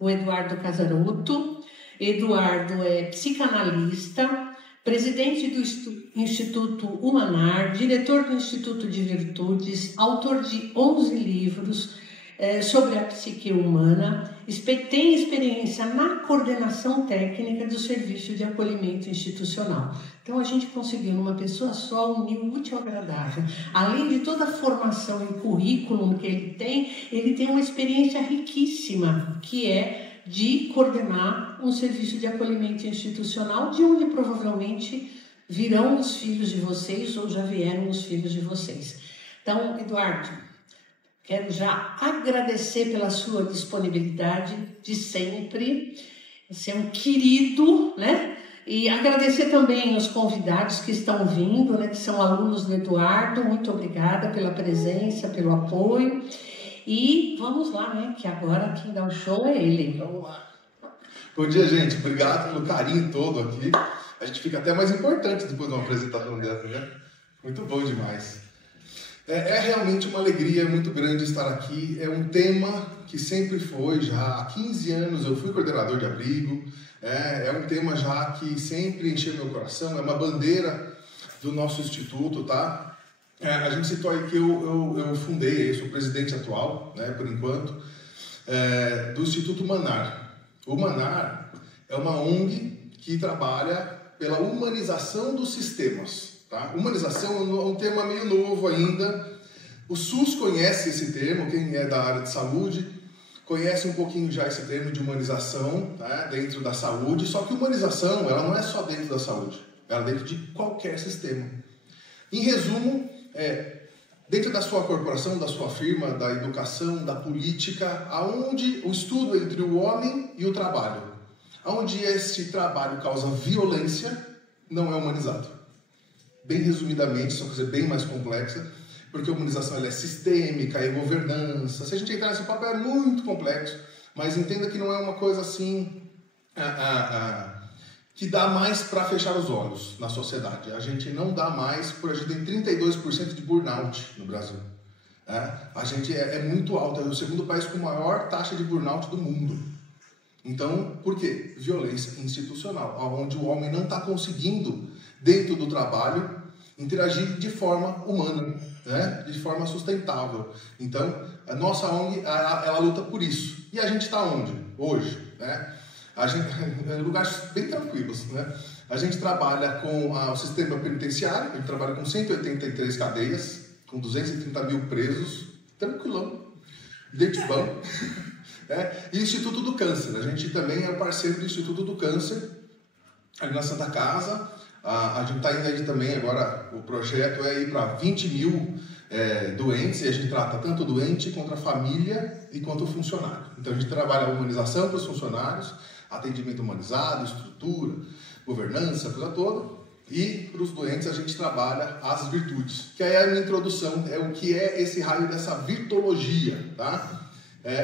o Eduardo Casaroto. Eduardo é psicanalista, presidente do Instituto Humanar, diretor do Instituto de Virtudes, autor de 11 livros sobre a psique humana, tem experiência na coordenação técnica do serviço de acolhimento institucional. Então a gente conseguiu numa pessoa só unir o útil ao agradável. Além de toda a formação e currículo que ele tem uma experiência riquíssima, que é de coordenar um serviço de acolhimento institucional, de onde provavelmente virão os filhos de vocês ou já vieram os filhos de vocês. Então, Eduardo, quero já agradecer pela sua disponibilidade de sempre. Você é um querido, né? E agradecer também os convidados que estão vindo, né? Que são alunos do Eduardo. Muito obrigada pela presença, pelo apoio. E vamos lá, né? Que agora quem dá o show é ele. Vamos lá. Bom dia, gente. Obrigado pelo carinho todo aqui. A gente fica até mais importante depois de uma apresentação dessa, né? Muito bom demais. É realmente uma alegria muito grande estar aqui. É um tema que sempre foi, já há 15 anos eu fui coordenador de abrigo. É um tema já que sempre encheu meu coração. É uma bandeira do nosso instituto, tá? A gente citou aí que eu fundei, eu sou presidente atual, né, por enquanto, do Instituto Humanar. O Humanar é uma ONG que trabalha pela humanização dos sistemas. Tá? Humanização é um tema meio novo ainda. O SUS conhece esse termo, quem é da área de saúde conhece um pouquinho já esse termo de humanização, tá? Dentro da saúde, só que humanização ela não é só dentro da saúde, ela é dentro de qualquer sistema. Em resumo, dentro da sua corporação, da sua firma, da educação, da política, aonde o estudo entre o homem e o trabalho, aonde este trabalho causa violência, não é humanizado. Bem resumidamente, só coisa bem mais complexa, porque a humanização ela é sistêmica, é governança. Se a gente entrar nesse papo é muito complexo, mas entenda que não é uma coisa assim que dá mais para fechar os olhos na sociedade. A gente não dá mais, porque a gente tem 32% de burnout no Brasil. A gente é muito alto, é o segundo país com maior taxa de burnout do mundo. Então, por quê? Violência institucional, onde o homem não está conseguindo, dentro do trabalho, interagir de forma humana, né? De forma sustentável. Então, a nossa ONG, ela luta por isso. E a gente está onde? Hoje, né? A gente, em lugares bem tranquilos, né? A gente trabalha com o sistema penitenciário, a gente trabalha com 183 cadeias, com 230 mil presos, tranquilão, dente bom. E o Instituto do Câncer, a gente também é parceiro do Instituto do Câncer, ali na Santa Casa. A gente está indo aí também agora, o projeto é ir para 20 mil doentes, e a gente trata tanto o doente quanto a família e quanto o funcionário. Então a gente trabalha a humanização para os funcionários, atendimento humanizado, estrutura, governança, coisa toda. E para os doentes a gente trabalha as virtudes, que aí é a minha introdução, é o que é esse raio dessa virtologia, tá?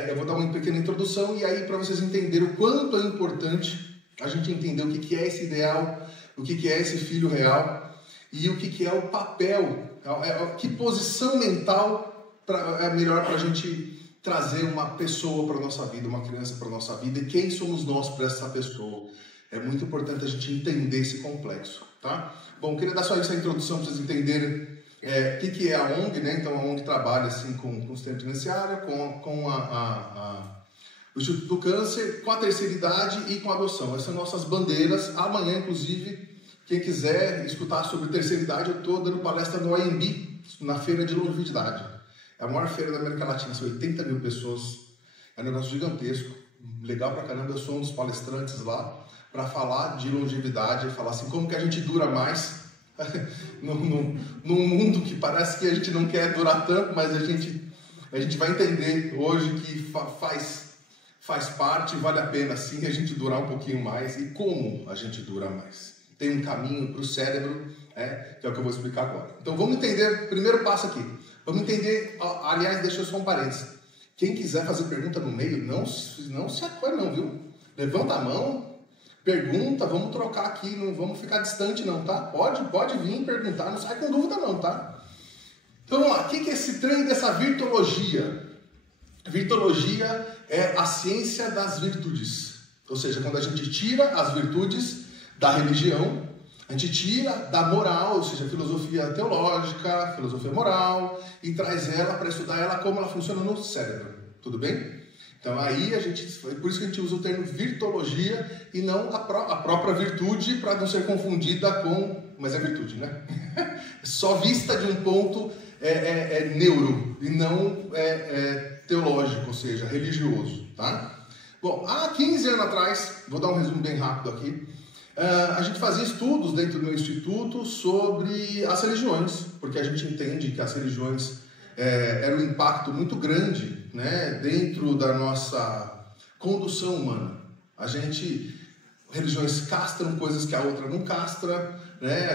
Eu vou dar uma pequena introdução e aí para vocês entenderem o quanto é importante a gente entender o que é esse ideal, o que é esse filho real e o que é o papel, que posição mental é melhor para a gente trazer uma pessoa para a nossa vida, uma criança para a nossa vida, e quem somos nós para essa pessoa. É muito importante a gente entender esse complexo, tá? Bom, queria dar só essa introdução para vocês entenderem o que é a ONG, né? Então a ONG trabalha assim, com o sistema penitenciário, com o Instituto do Câncer, com a terceira idade e com a adoção. Essas são nossas bandeiras. Amanhã, inclusive, quem quiser escutar sobre terceira idade, eu estou dando palestra no AMB, na Feira de Longevidade. É a maior feira da América Latina, são 80 mil pessoas, é um negócio gigantesco, legal pra caramba. Eu sou um dos palestrantes lá para falar de longevidade, falar assim, como que a gente dura mais num mundo que parece que a gente não quer durar tanto, mas a gente vai entender hoje que faz parte, vale a pena sim a gente durar um pouquinho mais e como a gente dura mais. Tem um caminho para o cérebro, que é o que eu vou explicar agora. Então vamos entender o primeiro passo aqui. Vamos entender, aliás, deixa eu só um parênteses. Quem quiser fazer pergunta no meio, não se acolhe não, viu? Levanta a mão, pergunta, vamos trocar aqui, não vamos ficar distante não, tá? Pode vir perguntar, não sai com dúvida não, tá? Então vamos lá, o que é esse trem dessa virtologia? Virtologia é a ciência das virtudes. Ou seja, quando a gente tira as virtudes da religião, a gente tira da moral, ou seja, filosofia teológica, filosofia moral, e traz ela para estudar ela como ela funciona no cérebro. Tudo bem? Então aí por isso que a gente usa o termo virtologia e não a própria virtude, para não ser confundida com, mas é virtude, né? Só vista de um ponto neuro e não teológico, ou seja, religioso, tá? Bom, há 15 anos atrás, vou dar um resumo bem rápido aqui, a gente fazia estudos dentro do meu instituto sobre as religiões, porque a gente entende que as religiões eram um impacto muito grande, né, dentro da nossa condução humana. Religiões castram coisas que a outra não castra, né?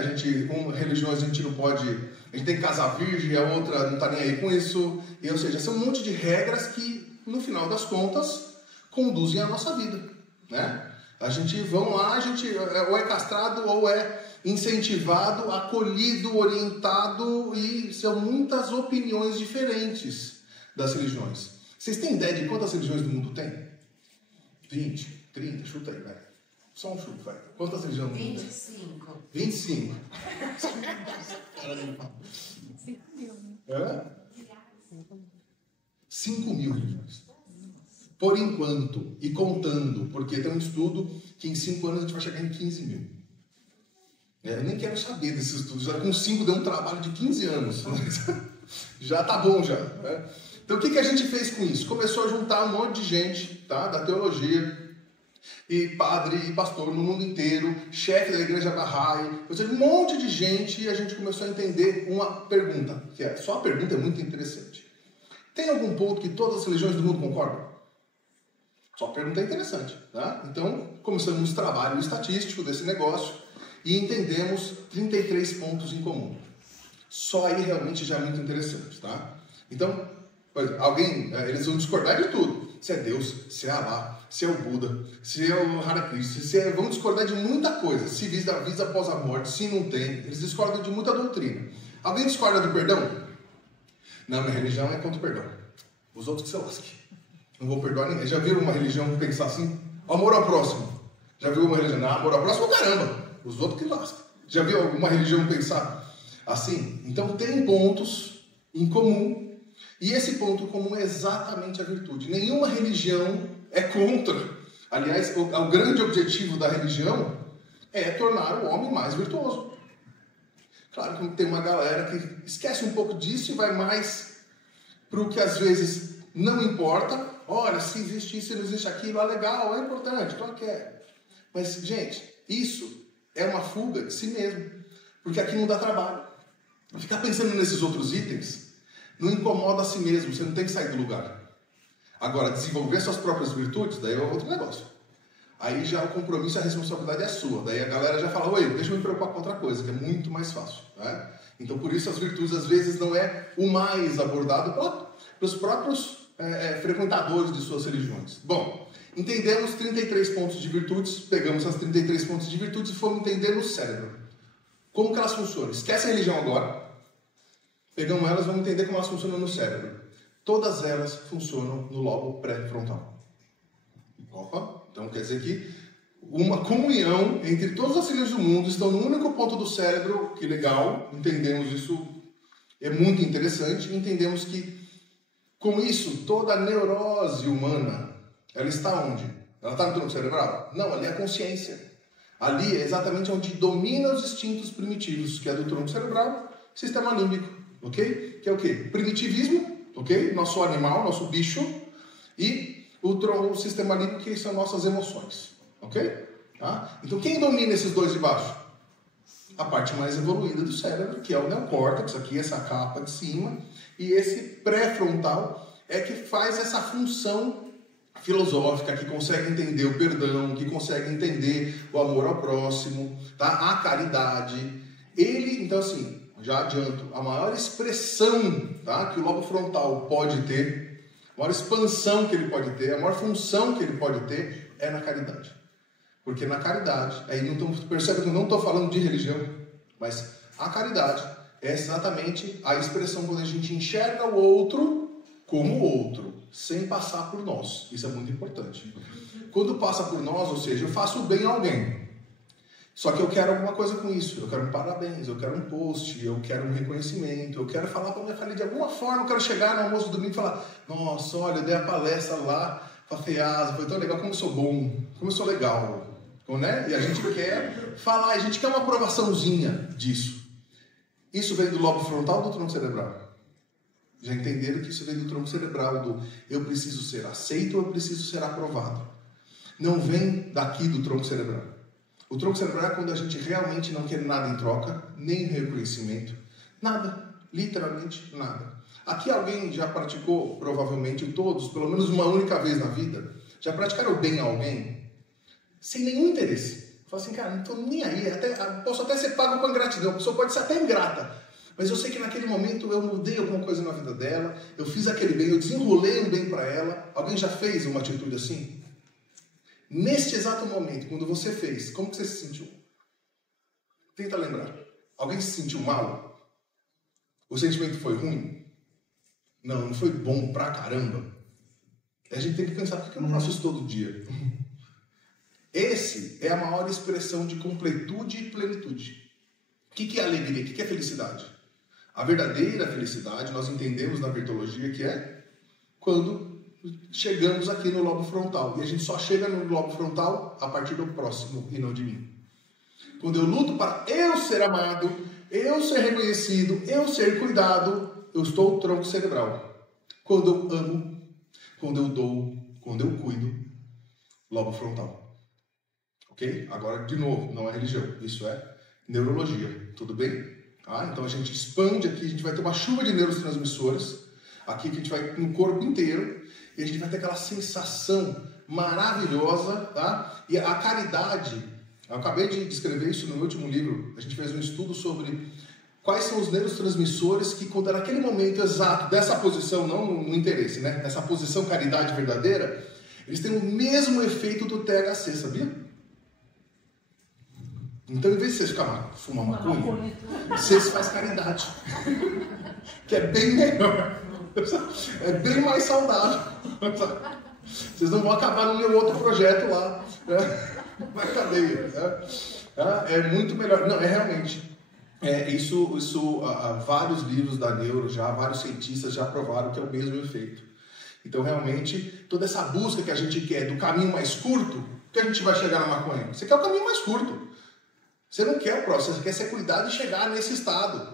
Religiões a gente não pode, a gente tem que casar virgem e a outra não está nem aí com isso, ou seja, são um monte de regras que, no final das contas, conduzem a nossa vida, né? A gente ou é castrado ou é incentivado, acolhido, orientado, e são muitas opiniões diferentes das religiões. Vocês têm ideia de quantas religiões do mundo tem? 20, 30, chuta aí, vai. Só um chute, vai. Quantas religiões do mundo tem? 25. 25. 5 mil. 5 mil religiões. Por enquanto, e contando, porque tem um estudo que em 5 anos a gente vai chegar em 15 mil. Eu nem quero saber desse estudo, já com 5 deu um trabalho de 15 anos. Já tá bom já. Né? Então o que a gente fez com isso? Começou a juntar um monte de gente, tá, da teologia, e padre e pastor no mundo inteiro, chefe da igreja Bahá'í, ou seja, um monte de gente, e a gente começou a entender uma pergunta, só a pergunta é muito interessante. Tem algum ponto que todas as religiões do mundo concordam? Só a pergunta é interessante, tá? Então, começamos o trabalho estatístico desse negócio e entendemos 33 pontos em comum. Só aí realmente já é muito interessante, tá? Então, eles vão discordar de tudo. Se é Deus, se é Allah, se é o Buda, se é o Hare Krishna, vão discordar de muita coisa. Se vida após a morte, se não tem. Eles discordam de muita doutrina. Alguém discorda do perdão? Não, minha religião é contra o perdão. Os outros que se lasquem. Não vou perdoar ninguém. Já viram uma religião pensar assim? Amor ao próximo. Já viu uma religião? Não, amor ao próximo, caramba. Os outros que lascam. Já viu alguma religião pensar assim? Então tem pontos em comum. E esse ponto comum é exatamente a virtude. Nenhuma religião é contra. Aliás, o grande objetivo da religião é tornar o homem mais virtuoso. Claro que tem uma galera que esquece um pouco disso e vai mais para o que às vezes não importa. Olha, se existe isso, se não existe aquilo, legal, é importante, claro que é. Mas, gente, isso é uma fuga de si mesmo. Porque aqui não dá trabalho. Ficar pensando nesses outros itens não incomoda a si mesmo, você não tem que sair do lugar. Agora, desenvolver suas próprias virtudes, daí é outro negócio. Aí já o compromisso e a responsabilidade é sua. Daí a galera já fala, oi, deixa eu me preocupar com outra coisa, que é muito mais fácil. Né? Então, por isso as virtudes, às vezes, não é o mais abordado pelos próprios frequentadores de suas religiões. Bom, entendemos 33 pontos de virtudes, pegamos as 33 pontos de virtudes e fomos entender no cérebro. Como que elas funcionam? Esquece a religião agora. Pegamos elas e vamos entender como elas funcionam no cérebro. Todas elas funcionam no lobo pré-frontal. Opa, então quer dizer que uma comunhão entre todas as religiões do mundo estão no único ponto do cérebro. Que legal, entendemos isso, é muito interessante. Entendemos que com isso toda a neurose humana, ela está onde? Ela está no tronco cerebral? Não, ali é a consciência. Ali é exatamente onde domina os instintos primitivos, que é do tronco cerebral, sistema límbico, ok? Que é o quê? Primitivismo, ok? Nosso animal, nosso bicho, e o sistema límbico, que são nossas emoções, ok? Tá? Então, quem domina esses dois de baixo? A parte mais evoluída do cérebro, que é o neocórtex, aqui, essa capa de cima, e esse pré-frontal é que faz essa função filosófica, que consegue entender o perdão, que consegue entender o amor ao próximo, tá? A caridade. Ele, então assim, já adianto, a maior expressão, tá, que o lobo frontal pode ter, a maior expansão que ele pode ter, a maior função que ele pode ter é na caridade. Porque na caridade, aí percebe que eu não estou falando de religião, mas a caridade é exatamente a expressão quando a gente enxerga o outro como outro. sem passar por nós. Isso é muito importante. Quando passa por nós, ou seja, eu faço o bem a alguém. Só que eu quero alguma coisa com isso. Eu quero um parabéns, eu quero um post, eu quero um reconhecimento, eu quero falar para minha família de alguma forma, eu quero chegar no almoço do domingo e falar: nossa, olha, eu dei a palestra lá para a FEASA, foi tão legal, como eu sou bom, como eu sou legal. Né? E a gente quer falar, a gente quer uma aprovaçãozinha disso. Isso vem do lobo frontal ou do tronco cerebral? Já entenderam que isso vem do tronco cerebral, do eu preciso ser aceito ou eu preciso ser aprovado. Não vem daqui do tronco cerebral. O tronco cerebral é quando a gente realmente não quer nada em troca, nem reconhecimento, nada, literalmente nada. Aqui alguém já praticou, provavelmente todos, pelo menos uma única vez na vida, já praticaram o bem a alguém? Sem nenhum interesse. Fala assim, cara, não estou nem aí, posso até ser pago com ingratidão, a pessoa pode ser até ingrata, mas eu sei que naquele momento eu mudei alguma coisa na vida dela, eu fiz aquele bem, eu desenrolei um bem para ela. Alguém já fez uma atitude assim? Neste exato momento, quando você fez, como que você se sentiu? Tenta lembrar. Alguém se sentiu mal? O sentimento foi ruim? Não foi bom pra caramba. A gente tem que pensar, por que eu não faço isso todo dia? Esse é a maior expressão de completude e plenitude. O que é alegria? O que é felicidade? A verdadeira felicidade, nós entendemos na virtuologia que é quando chegamos aqui no lobo frontal. E a gente só chega no lobo frontal a partir do próximo e não de mim. Quando eu luto para eu ser amado, eu ser reconhecido, eu ser cuidado, eu estou no tronco cerebral. Quando eu amo, quando eu dou, quando eu cuido, lobo frontal. Ok? Agora, de novo, não é religião, isso é neurologia, tudo bem? Então a gente expande aqui, a gente vai ter uma chuva de neurotransmissores, aqui que a gente vai no corpo inteiro, e a gente vai ter aquela sensação maravilhosa, tá? E a caridade, eu acabei de descrever isso no meu último livro, a gente fez um estudo sobre quais são os neurotransmissores que, quando naquele momento exato, dessa posição, não no interesse, né? Nessa posição caridade verdadeira, eles têm o mesmo efeito do THC, sabia? Então, em vez de você fumar maconha, você faz caridade. Que é bem melhor. É bem mais saudável. Vocês não vão acabar no meu outro projeto lá, né? Na cadeia. Né? É muito melhor. Não, é realmente. Vários livros da neuro, vários cientistas já provaram que é o mesmo efeito. Então, realmente, toda essa busca que a gente quer do caminho mais curto, que a gente vai chegar na maconha? Você quer o caminho mais curto. Você não quer o próximo, você quer ser cuidado e chegar nesse estado.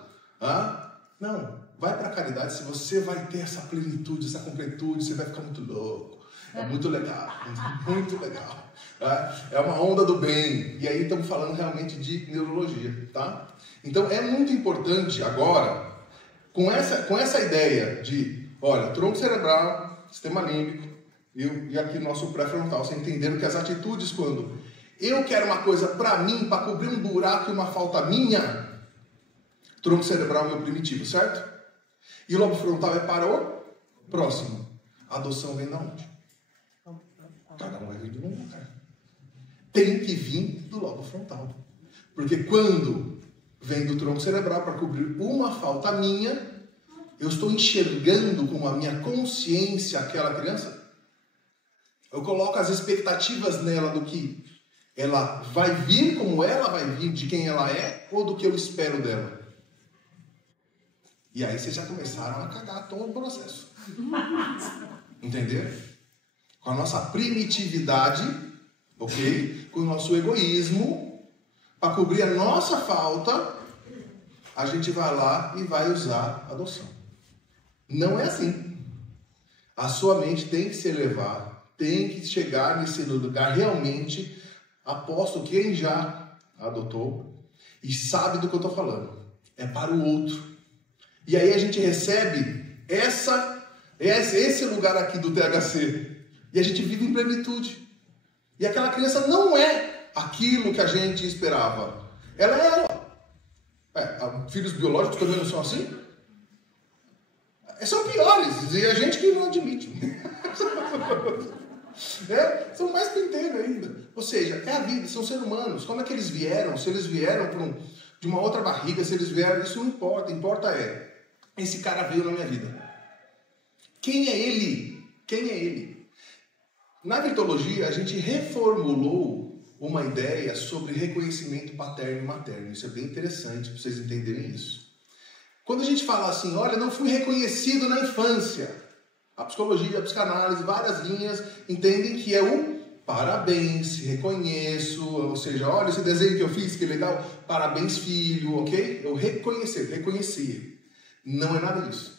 Não, vai para a caridade, se você vai ter essa plenitude, essa completude, você vai ficar muito louco. É muito legal, muito legal. É uma onda do bem. E aí estamos falando realmente de neurologia, tá? Então é muito importante agora, com essa ideia de, olha, tronco cerebral, sistema límbico e aqui nosso pré-frontal, você entendendo que as atitudes quando eu quero uma coisa para mim, para cobrir um buraco e uma falta minha, tronco cerebral é meu primitivo, certo? E o lobo frontal é para o próximo. A adoção vem de onde? Cada um vai vir de um lugar. Tem que vir do lobo frontal. Porque quando vem do tronco cerebral para cobrir uma falta minha, eu estou enxergando com a minha consciência aquela criança. Eu coloco as expectativas nela do que ela vai vir, como ela vai vir, de quem ela é, ou do que eu espero dela. E aí vocês já começaram a cagar todo o processo. Entenderam? Com a nossa primitividade, ok? Com o nosso egoísmo, para cobrir a nossa falta, a gente vai lá e vai usar a adoção. Não é assim. A sua mente tem que se elevar, tem que chegar nesse lugar realmente. Aposto quem já adotou e sabe do que eu estou falando. É para o outro. E aí a gente recebe esse lugar aqui do THC. E a gente vive em plenitude. E aquela criança não é aquilo que a gente esperava. Ela é ela. Filhos biológicos também não são assim? São piores. E a gente que não admite. São mais penteiros ainda. Ou seja, é a vida, são seres humanos. Como é que eles vieram? Se eles vieram de uma outra barriga, se eles vieram, isso não importa. Importa esse cara veio na minha vida. Quem é ele? Quem é ele? Na virtuologia, a gente reformulou uma ideia sobre reconhecimento paterno e materno. Isso é bem interessante para vocês entenderem isso. Quando a gente fala assim, olha, não fui reconhecido na infância, a psicologia, a psicanálise, várias linhas entendem que é o parabéns, reconheço, ou seja, olha esse desenho que eu fiz, que legal, parabéns filho, ok? Eu reconhecer. Não é nada disso.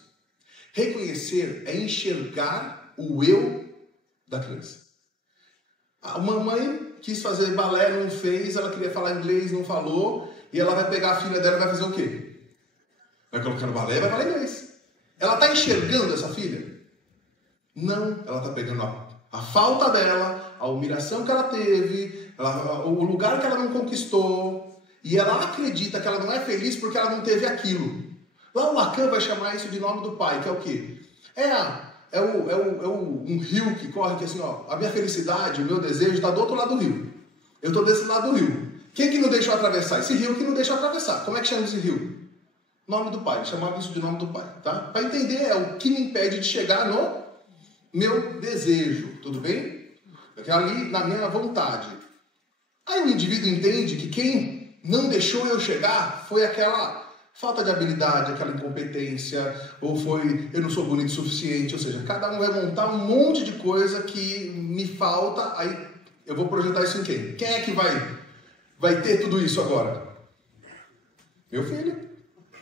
Reconhecer é enxergar o eu da criança. A mamãe quis fazer balé, não fez, ela queria falar inglês, não falou, e ela vai pegar a filha dela e vai fazer o quê? Vai colocar no balé e vai falar inglês. Ela está enxergando essa filha? Não, ela está pegando a falta dela, a humilhação que ela teve, o lugar que ela não conquistou, e ela acredita que ela não é feliz porque ela não teve aquilo. Lá o Lacan vai chamar isso de nome do pai, que é o quê? Um rio que corre que assim, ó, a minha felicidade, o meu desejo está do outro lado do rio. Eu estou desse lado do rio. Quem que não deixou atravessar? Esse rio que não deixou atravessar. Como é que chama esse rio? Nome do pai. Chamava isso de nome do pai, tá? Para entender, é o que me impede de chegar no meu desejo, tudo bem? Porque ali, na minha vontade. Aí o indivíduo entende que quem não deixou eu chegar foi aquela falta de habilidade, aquela incompetência, ou foi eu não sou bonito o suficiente, ou seja, cada um vai montar um monte de coisa que me falta, aí eu vou projetar isso em quem? Quem é que vai ter tudo isso agora? Meu filho.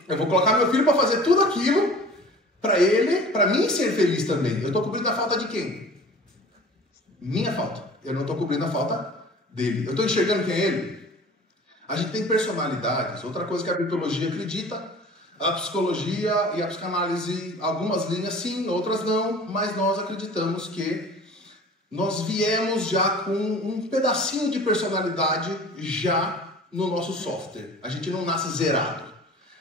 Eu vou colocar meu filho para fazer tudo aquilo para ele, para mim ser feliz também. Eu estou cobrindo a falta de quem? Minha falta. Eu não estou cobrindo a falta dele. Eu estou enxergando quem é ele? A gente tem personalidades. Outra coisa que a virtuologia acredita, a psicologia e a psicanálise, algumas linhas sim, outras não, mas nós acreditamos que nós viemos já com um pedacinho de personalidade já no nosso software. A gente não nasce zerado.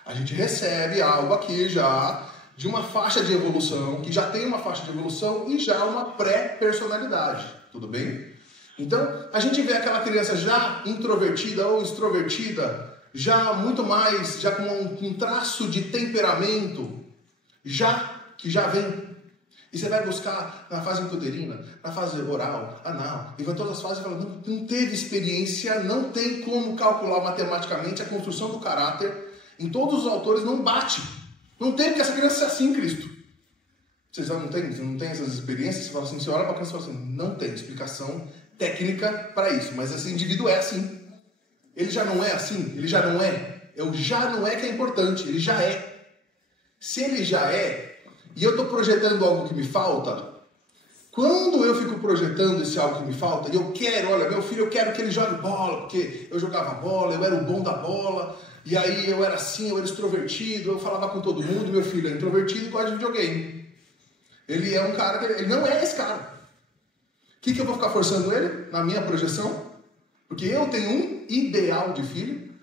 A gente recebe algo aqui já de uma faixa de evolução, que já tem uma faixa de evolução e já uma pré-personalidade. Tudo bem? Então, a gente vê aquela criança já introvertida ou extrovertida, já muito mais, já com um traço de temperamento, que já vem. E você vai buscar na fase intrauterina, na fase oral, anal, e vai todas as fases e fala, não teve experiência, não tem como calcular matematicamente a construção do caráter. Em todos os autores não bate. Não tem porque essa criança é assim, Cristo. Vocês não tem essas experiências? Você fala assim, você olha para a criança e fala assim, não tem explicação técnica para isso, mas esse indivíduo é assim. Ele já não é assim, ele já não é. O já não é que é importante, ele já é. Se ele já é, e eu estou projetando algo que me falta, quando eu fico projetando esse algo que me falta, e eu quero, olha, meu filho, eu quero que ele jogue bola, porque eu jogava bola, eu era o bom da bola, e aí eu era assim, eu era extrovertido, eu falava com todo mundo, meu filho é introvertido e gosta de videogame. Ele é um cara, ele não é esse cara. O que eu vou ficar forçando ele na minha projeção? Porque eu tenho um ideal de filho,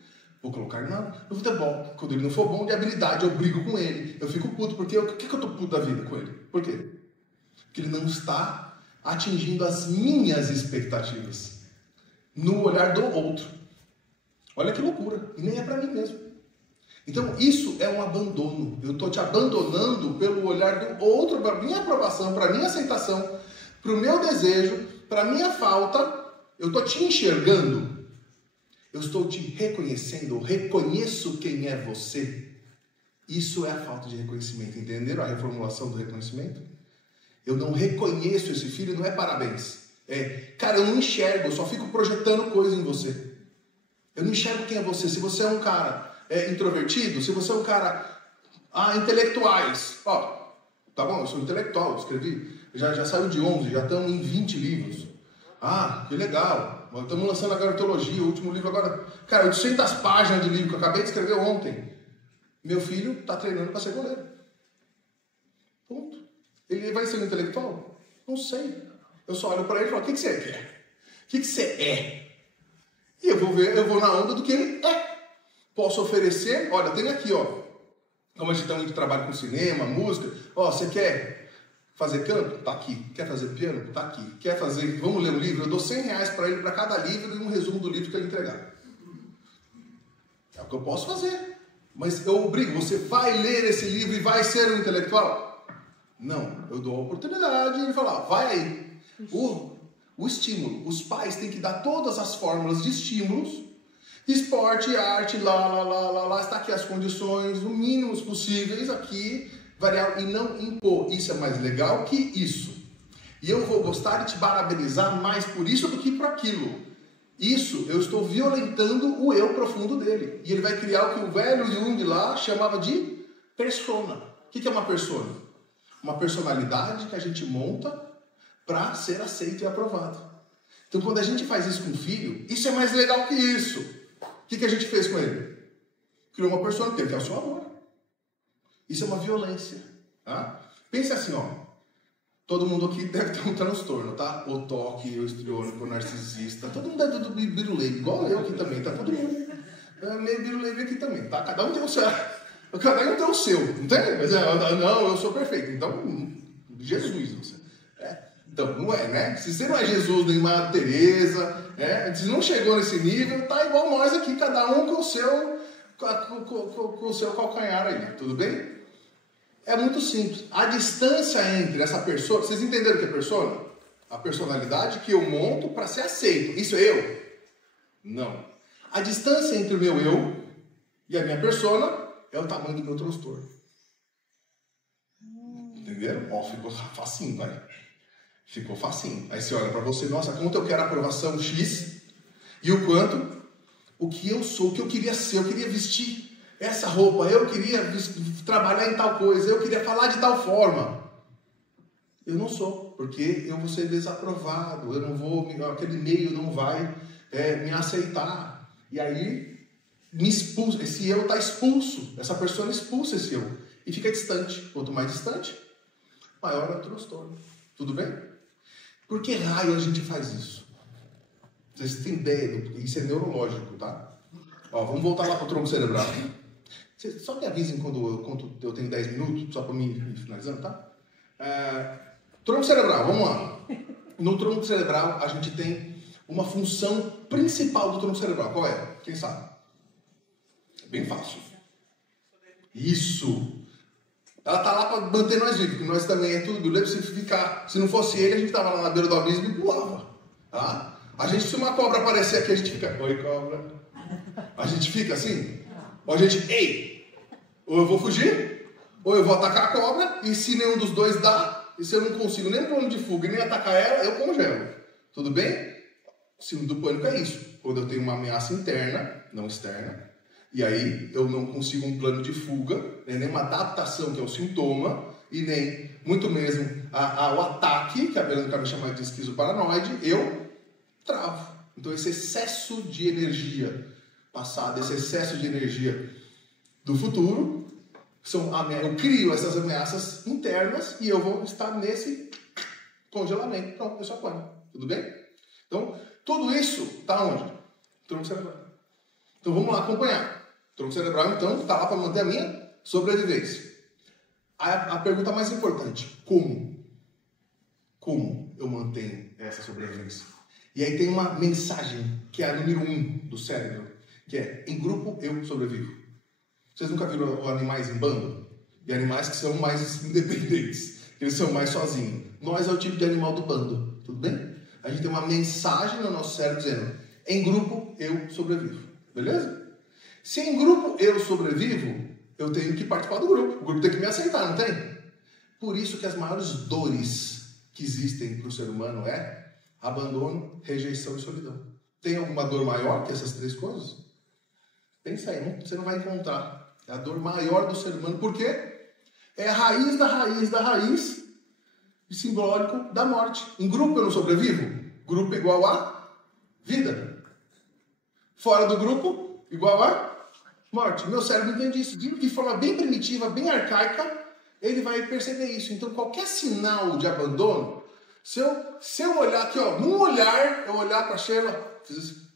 vou colocar no futebol. Quando ele não for bom de habilidade, eu brigo com ele. Eu fico puto, porque o que eu tô puto da vida com ele? Por quê? Porque ele não está atingindo as minhas expectativas no olhar do outro. Olha que loucura. E nem é para mim mesmo. Então, isso é um abandono. Eu estou te abandonando pelo olhar do outro, para minha aprovação, para minha aceitação, para o meu desejo, para a minha falta. Eu estou te enxergando. Eu estou te reconhecendo. Eu reconheço quem é você. Isso é a falta de reconhecimento. Entenderam a reformulação do reconhecimento? Eu não reconheço esse filho, não é parabéns. Cara, eu não enxergo, eu só fico projetando coisa em você. Eu não enxergo quem é você. Se você é um cara introvertido, se você é um cara intelectuais. Ó, tá bom, eu sou intelectual, escrevi. Já saiu de 11, já estamos em 20 livros. Ah, que legal. Estamos lançando agora teologia, o último livro agora. Cara, 800 páginas de livro que eu acabei de escrever ontem. Meu filho está treinando para ser goleiro. Ponto. Ele vai ser um intelectual? Não sei. Eu só olho para ele e falo, o que você quer? O que você é? E eu vou na onda do que ele é. Posso oferecer, olha, tem aqui, ó. Como a gente tem muito trabalho com cinema, música. Ó, você quer fazer canto? Tá aqui. Quer fazer piano? Tá aqui. Quer fazer, vamos ler um livro? Eu dou R$100 para ele, para cada livro, e um resumo do livro que ele entregar. É o que eu posso fazer. Mas eu obrigo, você vai ler esse livro e vai ser um intelectual? Não, eu dou a oportunidade e ele fala, vai aí. O estímulo. Os pais têm que dar todas as fórmulas de estímulos. Esporte, arte, lá, está aqui as condições, o mínimos possíveis aqui, variar e não impor. Isso é mais legal que isso. E eu vou gostar de te parabenizar mais por isso do que por aquilo. Isso, eu estou violentando o eu profundo dele. E ele vai criar o que o velho Jung lá chamava de persona. O que é uma persona? Uma personalidade que a gente monta para ser aceito e aprovado. Então, quando a gente faz isso com o filho, isso é mais legal que isso. O que a gente fez com ele? Criou uma persona, porque ele quer o seu amor. Isso é uma violência. Tá? Pense assim, ó. Todo mundo aqui deve ter um transtorno, tá? O toque, o histriônico, o narcisista. Todo mundo é do biruleibe, igual eu aqui também, tá? Todo mundo é meio biruleibe aqui também, tá? Cada um tem o seu. Cada um tem o seu, não tem? Mas não, eu sou perfeito. Então, Jesus, você. Então, não é, né? Se você não é Jesus, nem Madre Teresa, se não chegou nesse nível, tá igual nós aqui, cada um com o seu calcanhar aí, tudo bem? É muito simples. A distância entre essa pessoa... Vocês entenderam o que é persona? A personalidade que eu monto para ser aceito. Isso é eu? Não. A distância entre o meu eu e a minha persona é o tamanho do meu transtorno. Entenderam? Ó, ficou facinho, vai. Ficou facinho. Aí você olha para você, nossa, quanto eu quero aprovação X e o quanto, o que eu sou, o que eu queria ser, eu queria vestir essa roupa, eu queria trabalhar em tal coisa, eu queria falar de tal forma. Eu não sou, porque eu vou ser desaprovado, eu não vou, aquele meio não vai me aceitar. E aí me expulsa, esse eu está expulso, essa pessoa expulsa esse eu e fica distante. Quanto mais distante, maior é o transtorno. Tudo bem? Por que raio a gente faz isso? Vocês têm ideia? Isso é neurológico, tá? Ó, vamos voltar lá para o tronco cerebral. Vocês só me avisem quando eu tenho 10 minutos, só para mim ir finalizando, tá? Tronco cerebral, vamos lá. No tronco cerebral, a gente tem uma função principal do tronco cerebral. Qual é? Quem sabe? É bem fácil. Isso! Ela tá lá para manter nós vivos, porque nós também é tudo do se não fosse ele, a gente tava lá na beira do abismo e pulava. Tá? A gente, se uma cobra aparecer aqui, a gente fica, oi cobra. A gente fica assim, ou a gente, ei, ou eu vou fugir, ou eu vou atacar a cobra, e se nenhum dos dois dá, e se eu não consigo nem plano de fuga e nem atacar ela, eu congelo. Tudo bem? O síndrome do pânico é isso. Quando eu tenho uma ameaça interna, não externa, e aí eu não consigo um plano de fuga, nem uma adaptação, que é o sintoma, e nem, muito mesmo, o ataque, que a Bianca me chama de esquizoparanoide, eu travo. Então esse excesso de energia passada, esse excesso de energia do futuro, eu crio essas ameaças internas e eu vou estar nesse congelamento. Pronto, eu só apanho. Tudo bem? Então, tudo isso está onde? Tronco cerebral. Então vamos lá acompanhar. Tronco cerebral, então, está lá para manter a minha sobrevivência. A pergunta mais importante, como? Como eu mantenho essa sobrevivência? E aí tem uma mensagem, que é a número 1 do cérebro, que é, em grupo eu sobrevivo. Vocês nunca viram animais em bando? E animais que são mais independentes, eles são mais sozinhos. Nós é o tipo de animal do bando, tudo bem? A gente tem uma mensagem no nosso cérebro dizendo, em grupo eu sobrevivo, beleza? Se em grupo eu sobrevivo, eu tenho que participar do grupo. O grupo tem que me aceitar, não tem? Por isso que as maiores dores que existem para o ser humano é abandono, rejeição e solidão. Tem alguma dor maior que essas 3 coisas? Pensa aí, você não vai encontrar. É a dor maior do ser humano. Por quê? É a raiz da raiz da raiz simbólico da morte. Em grupo eu não sobrevivo? Grupo igual a vida. Fora do grupo, igual a morte. Meu cérebro entende isso. De forma bem primitiva, bem arcaica, ele vai perceber isso. Então, qualquer sinal de abandono, se eu olhar aqui, ó, num olhar, eu olhar para a Sheila, fiz isso.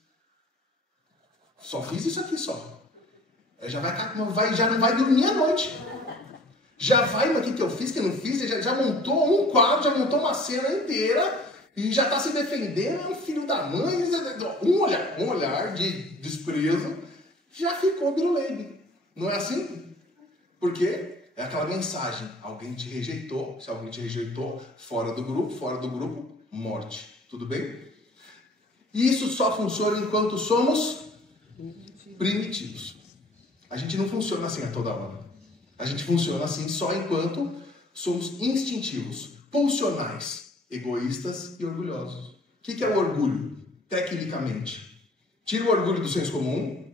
Só fiz isso aqui, só. Já não vai dormir à noite. Já vai, mas o que eu fiz, que eu não fiz? Já montou um quadro, já montou uma cena inteira e já está se defendendo, é um filho da mãe. Um olhar de desprezo já ficou biruleibe. Não é assim? Porque É aquela mensagem, alguém te rejeitou, se alguém te rejeitou, fora do grupo, morte. Tudo bem? Isso só funciona enquanto somos primitivos. A gente não funciona assim a toda hora. A gente funciona assim só enquanto somos instintivos, pulsionais, egoístas e orgulhosos. O que é o orgulho, tecnicamente? Tira o orgulho do senso comum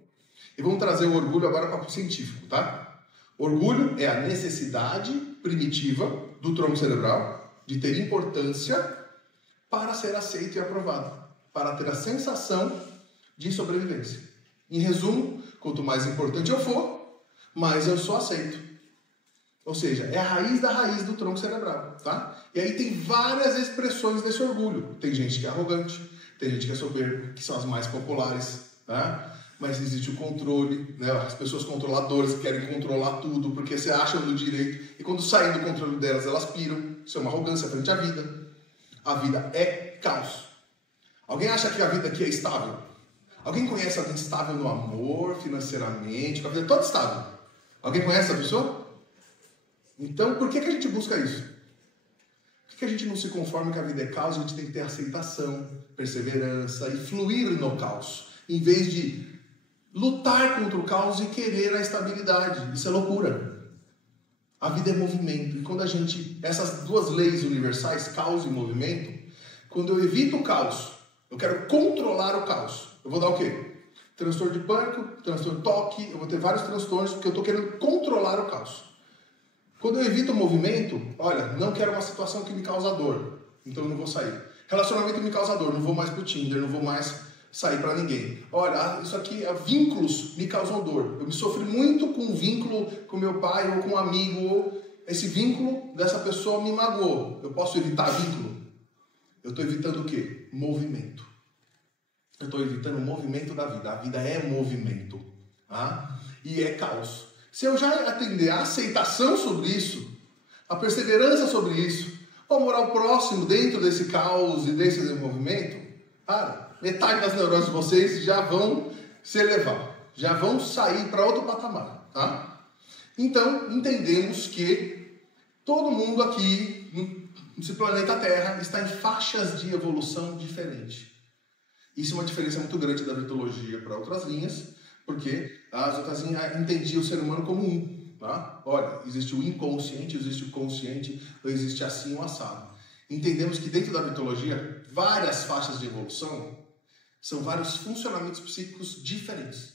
e vamos trazer o orgulho agora para o científico, tá? Orgulho é a necessidade primitiva do tronco cerebral de ter importância para ser aceito e aprovado, para ter a sensação de sobrevivência. Em resumo, quanto mais importante eu for, mais eu sou aceito. Ou seja, é a raiz da raiz do tronco cerebral, tá? E aí tem várias expressões desse orgulho. Tem gente que é arrogante, tem gente que é soberbo, que são as mais populares, tá? Mas existe o controle, né? As pessoas controladoras que querem controlar tudo porque se acham no direito e quando saem do controle delas, elas piram. Isso é uma arrogância frente à vida. A vida é caos. Alguém acha que a vida aqui é estável? Alguém conhece alguém estável no amor, financeiramente, com a vida toda estável? Alguém conhece essa pessoa? Então, por que a gente busca isso? Por que a gente não se conforma que a vida é caos? A gente tem que ter aceitação, perseverança e fluir no caos, em vez de lutar contra o caos e querer a estabilidade. Isso é loucura. A vida é movimento. E quando a gente... Essas duas leis universais, caos e movimento, quando eu evito o caos, eu quero controlar o caos. Eu vou dar o quê? Transtorno de pânico, transtorno de toque, eu vou ter vários transtornos porque eu estou querendo controlar o caos. Quando eu evito o movimento, olha, não quero uma situação que me causa dor, então eu não vou sair. Relacionamento me causa dor, não vou mais pro Tinder, não vou mais sair para ninguém. Olha, isso aqui, vínculos me causam dor. Eu me sofri muito com um vínculo com meu pai ou com um amigo, ou esse vínculo dessa pessoa me magoou. Eu posso evitar vínculo? Eu estou evitando o quê? Movimento. Eu estou evitando o movimento da vida. A vida é movimento. Tá? E é caos. Se eu já atender a aceitação sobre isso, a perseverança sobre isso, o amor ao próximo dentro desse caos e desse movimento, cara, metade das neuroses de vocês já vão se elevar, já vão sair para outro patamar, tá? Então, entendemos que todo mundo aqui, nesse planeta Terra, está em faixas de evolução diferentes. Isso é uma diferença muito grande da vitologia para outras linhas, porque as outras linhas entendiam o ser humano como um, tá? Olha, existe o inconsciente, existe o consciente, ou existe assim o assado. Entendemos que dentro da vitologia, várias faixas de evolução são vários funcionamentos psíquicos diferentes.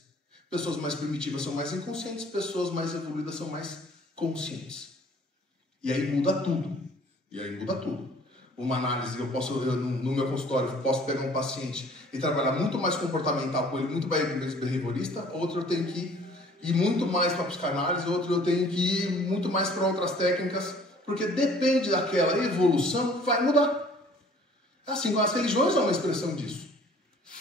Pessoas mais primitivas são mais inconscientes, pessoas mais evoluídas são mais conscientes. E aí muda tudo. Uma análise, no meu consultório, eu posso pegar um paciente e trabalhar muito mais comportamental com ele, muito mais behaviorista, outro eu tenho que ir muito mais para a psicanálise, outro eu tenho que ir muito mais para outras técnicas, porque depende daquela evolução, vai mudar. Assim, as religiões são uma expressão disso.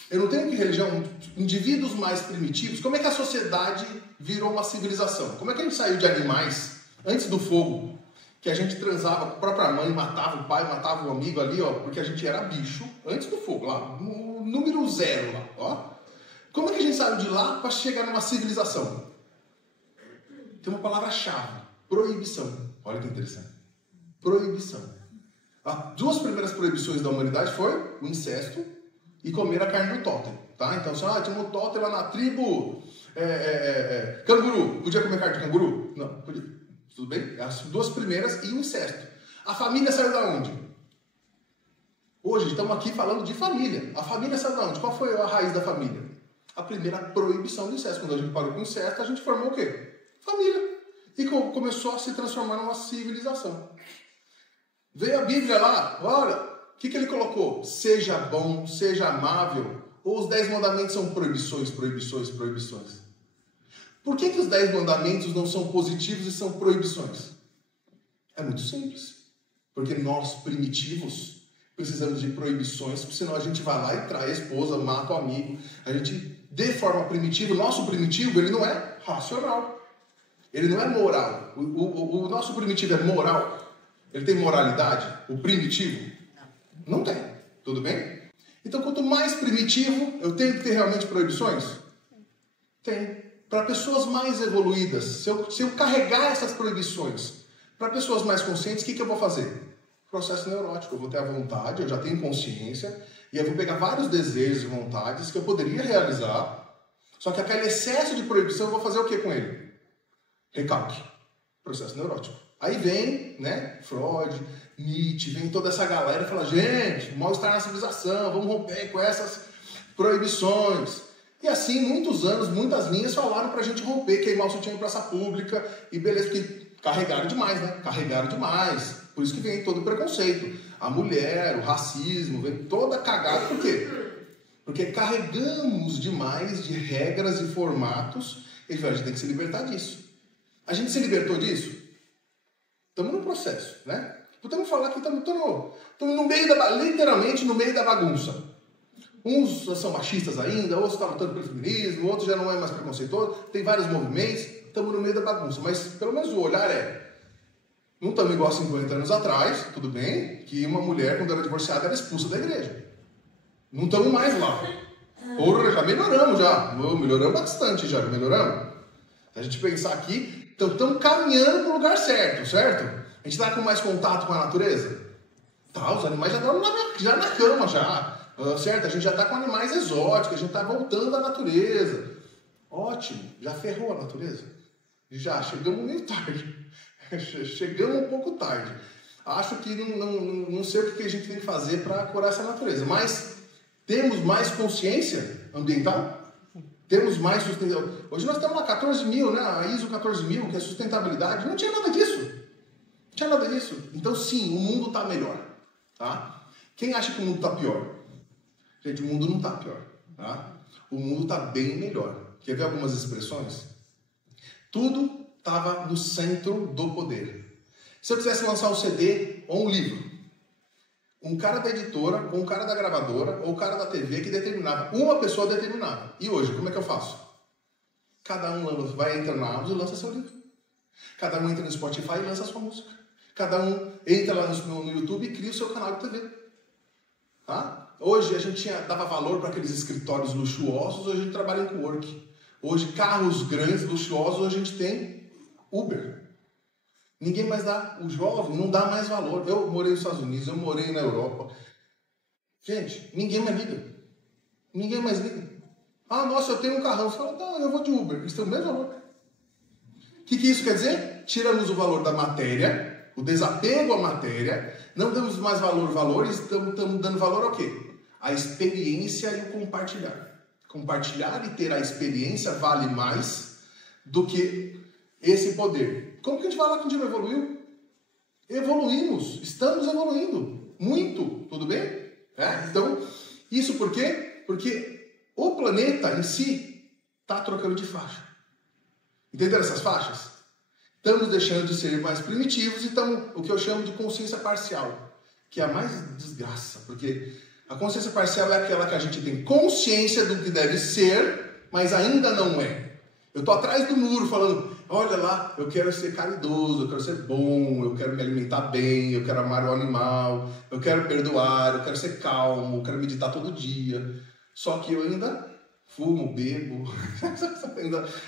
Eu não tenho que religião, indivíduos mais primitivos, como é que a sociedade virou uma civilização? Como é que a gente saiu de animais, antes do fogo, que a gente transava com a própria mãe, matava o pai, matava o amigo ali, ó, porque a gente era bicho, antes do fogo, lá, no número 0, lá, ó. Como é que a gente saiu de lá para chegar numa civilização? Tem uma palavra-chave, proibição. Olha que interessante. Proibição. As duas primeiras proibições da humanidade foi o incesto e comer a carne do tótem, tá? Então, tinha um tótem lá na tribo canguru. Podia comer carne de canguru? Não, podia. Tudo bem? As duas primeiras e o incesto. A família saiu da onde? Hoje estamos aqui falando de família. A família saiu da onde? Qual foi a raiz da família? A primeira proibição do incesto. Quando a gente parou com o incesto, a gente formou o quê? Família. E começou a se transformar numa civilização. Veio a Bíblia lá, olha, o que ele colocou? Seja bom, seja amável. Ou os 10 mandamentos são proibições, proibições, proibições? Por que os 10 mandamentos não são positivos e são proibições? É muito simples. Porque nós, primitivos, precisamos de proibições, porque senão a gente vai lá e trai a esposa, mata o amigo. A gente, de forma primitiva, o nosso primitivo, ele não é racional. Ele não é moral. O nosso primitivo é moral. Ele tem moralidade? O primitivo? Não tem. Tudo bem? Então, quanto mais primitivo, eu tenho que ter realmente proibições? Tem. para pessoas mais evoluídas, se eu carregar essas proibições para pessoas mais conscientes, o que eu vou fazer? Processo neurótico. Eu vou ter a vontade, eu já tenho consciência, e eu vou pegar vários desejos e vontades que eu poderia realizar, só que aquele excesso de proibição eu vou fazer o que com ele? Recalque. Processo neurótico. Aí vem, né, Freud, Nietzsche, vem toda essa galera e fala, gente, mal-estar na civilização, vamos romper com essas proibições. E assim, muitos anos, muitas linhas falaram pra gente romper, queimar o sutiã em praça pública, e beleza, porque carregaram demais, né? Carregaram demais. Por isso que vem todo o preconceito. A mulher, o racismo, vem toda cagada. Por quê? Porque carregamos demais de regras e formatos, e a gente tem que se libertar disso. A gente se libertou disso? Estamos no processo, né? Podemos falar que estamos no meio literalmente no meio da bagunça. Uns são machistas ainda, outros estão lutando pelo feminismo, outros já não é mais preconceituoso, tem vários movimentos, estamos no meio da bagunça. Mas pelo menos o olhar não estamos igual a 50 anos atrás, tudo bem, que uma mulher, quando era divorciada, era expulsa da igreja. Não estamos mais lá. Porra, já melhoramos já. Melhoramos bastante já, melhoramos. Se a gente pensar aqui, então estamos caminhando para o lugar certo, certo? A gente está com mais contato com a natureza? Tá, os animais já estão já na cama, já. Certo? A gente já está com animais exóticos, a gente está voltando à natureza. Ótimo, já ferrou a natureza? Já, chegamos meio tarde. Chegamos um pouco tarde. Acho que não sei o que a gente tem que fazer para curar essa natureza, mas temos mais consciência ambiental? Temos mais sustentabilidade. Hoje nós temos lá 14 mil, né? A ISO 14 mil, que é sustentabilidade. Não tinha nada disso. Não tinha nada disso. Então, sim, o mundo está melhor. Tá? Quem acha que o mundo está pior? Gente, o mundo não está pior. Tá? O mundo está bem melhor. Quer ver algumas expressões? Tudo estava no centro do poder. Se eu quisesse lançar um CD ou um livro, um cara da editora, ou um cara da gravadora, ou um cara da TV que determinava, uma pessoa determinava. E hoje, como é que eu faço? Cada um vai entrar na Amazon e lança seu livro. Cada um entra no Spotify e lança a sua música. Cada um entra lá no YouTube e cria o seu canal de TV. Tá? Hoje a gente dava valor para aqueles escritórios luxuosos, hoje a gente trabalha em coworking. Hoje carros grandes, luxuosos, hoje a gente tem Uber. Ninguém mais dá, o jovem não dá mais valor. Eu morei nos Estados Unidos, eu morei na Europa. Gente, ninguém mais liga. Ninguém mais liga. Ah, nossa, eu tenho um carrão. Você fala, não, eu vou de Uber. Isso tem o mesmo valor. O que isso quer dizer? Tiramos o valor da matéria, o desapego à matéria, não damos mais valor, estamos dando valor ao quê? A experiência e o compartilhar. Compartilhar e ter a experiência vale mais do que esse poder. Como que a gente vai lá que a gente não evoluiu? Evoluímos, estamos evoluindo, muito, tudo bem? Então, isso por quê? Porque o planeta em si está trocando de faixa. Entenderam essas faixas? Estamos deixando de ser mais primitivos e estamos, o que eu chamo de consciência parcial, que é a mais desgraça, porque a consciência parcial é aquela que a gente tem consciência do que deve ser, mas ainda não é. Eu estou atrás do muro falando, olha lá, eu quero ser caridoso, eu quero ser bom, eu quero me alimentar bem, eu quero amar o animal, eu quero perdoar, eu quero ser calmo, eu quero meditar todo dia. Só que eu ainda fumo, bebo,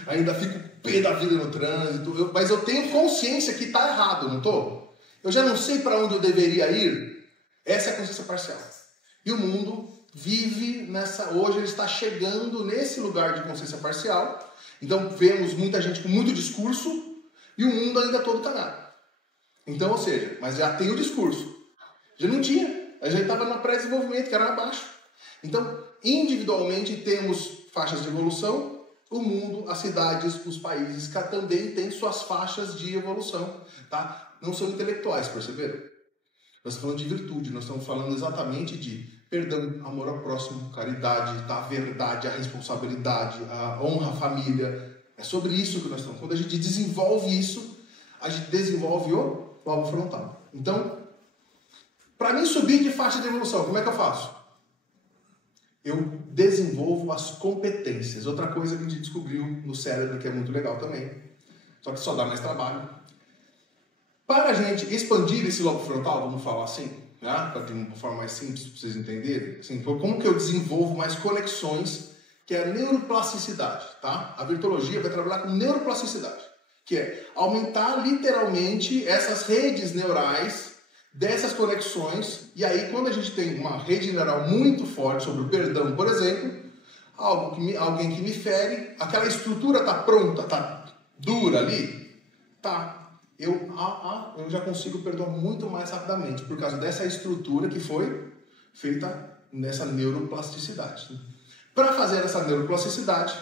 ainda fico pé da vida no trânsito, mas eu tenho consciência que está errado, não estou? Eu já não sei para onde eu deveria ir. Essa é a consciência parcial. E o mundo vive hoje ele está chegando nesse lugar de consciência parcial. Então vemos muita gente com muito discurso e o mundo ainda todo cagado. Então, ou seja, mas já tem o discurso. Já não tinha, a gente estava no pré-desenvolvimento, que era abaixo. Então, individualmente temos faixas de evolução, o mundo, as cidades, os países também têm suas faixas de evolução. Tá? Não são intelectuais, perceberam? Nós estamos falando de virtude, nós estamos falando exatamente de perdão, amor ao próximo, caridade, tá? A verdade, a responsabilidade, a honra à família. É sobre isso que nós estamos. Quando a gente desenvolve isso, a gente desenvolve o lobo frontal. Então, para mim subir de faixa de evolução, como é que eu faço? Eu desenvolvo as competências. Outra coisa que a gente descobriu no cérebro, que é muito legal também, só que só dá mais trabalho. Para a gente expandir esse lobo frontal, vamos falar assim, de uma forma mais simples, para vocês entenderem, assim, como que eu desenvolvo mais conexões, que é a neuroplasticidade, tá? A virtuologia vai trabalhar com neuroplasticidade, que é aumentar literalmente essas redes neurais dessas conexões. E aí, quando a gente tem uma rede neural muito forte sobre o perdão, por exemplo, alguém que me fere, aquela estrutura tá pronta, tá dura ali, tá? Eu já consigo perdoar muito mais rapidamente por causa dessa estrutura que foi feita nessa neuroplasticidade. Para fazer essa neuroplasticidade,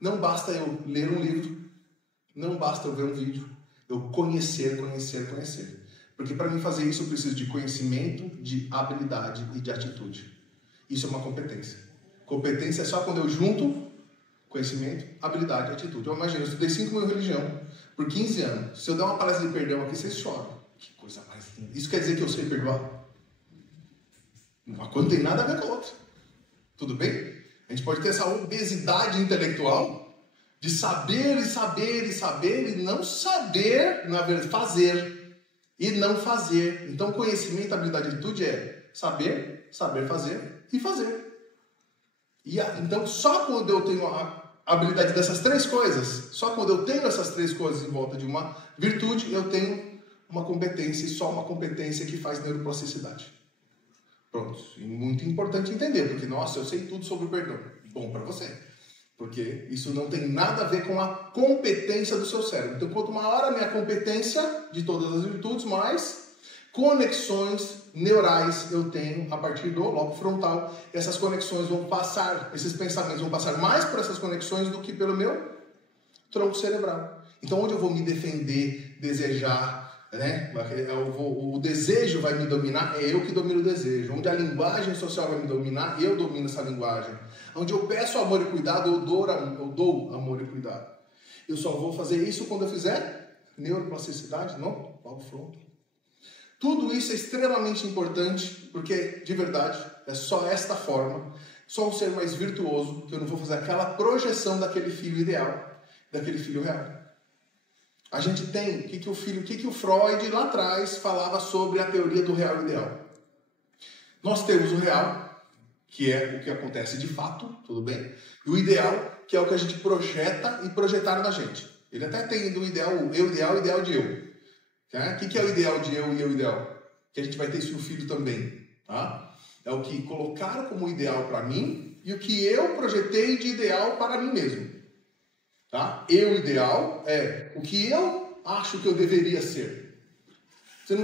não basta eu ler um livro, não basta eu ver um vídeo, eu conhecer. Porque para mim fazer isso eu preciso de conhecimento, de habilidade e de atitude. Isso é uma competência. Competência é só quando eu junto conhecimento, habilidade e atitude. Eu imagino, eu estudei 5.000 religião por 15 anos. Se eu der uma palestra de perdão aqui, vocês choram. Que coisa mais linda. Isso quer dizer que eu sei perdoar? Uma coisa não tem nada a ver com a outra. Tudo bem? A gente pode ter essa obesidade intelectual de saber e não saber, na verdade, fazer e não fazer. Então, conhecimento, habilidade e atitude é saber fazer e fazer. Então, só quando eu tenho a habilidade dessas três coisas, só quando eu tenho essas três coisas em volta de uma virtude, eu tenho uma competência, e só uma competência que faz neuroplasticidade. Pronto. E muito importante entender, porque, nossa, eu sei tudo sobre o perdão. Bom para você. Porque isso não tem nada a ver com a competência do seu cérebro. Então, quanto maior a minha competência de todas as virtudes, mais conexões neurais eu tenho a partir do lobo frontal. Essas conexões vão passar, esses pensamentos vão passar mais por essas conexões do que pelo meu tronco cerebral. Então, onde eu vou me defender, desejar, né? O desejo vai me dominar, é eu que domino o desejo. Onde a linguagem social vai me dominar, eu domino essa linguagem. Onde eu peço amor e cuidado, eu dou amor e cuidado. Eu só vou fazer isso quando eu fizer neuroplasticidade, não? Logo frontal. Tudo isso é extremamente importante, porque, de verdade, é só esta forma, só um ser mais virtuoso, que eu não vou fazer aquela projeção daquele filho ideal, daquele filho real. A gente tem, o que o Freud lá atrás falava sobre a teoria do real e ideal. Nós temos o real, que é o que acontece de fato, tudo bem? E o ideal, que é o que a gente projeta e projetar na gente. Ele até tem do ideal, o eu ideal e o ideal de eu. O que é o ideal de eu e eu ideal? Que a gente vai ter isso no filho também. Tá? É o que colocaram como ideal para mim e o que eu projetei de ideal para mim mesmo. Tá? Eu ideal é o que eu acho que eu deveria ser. Você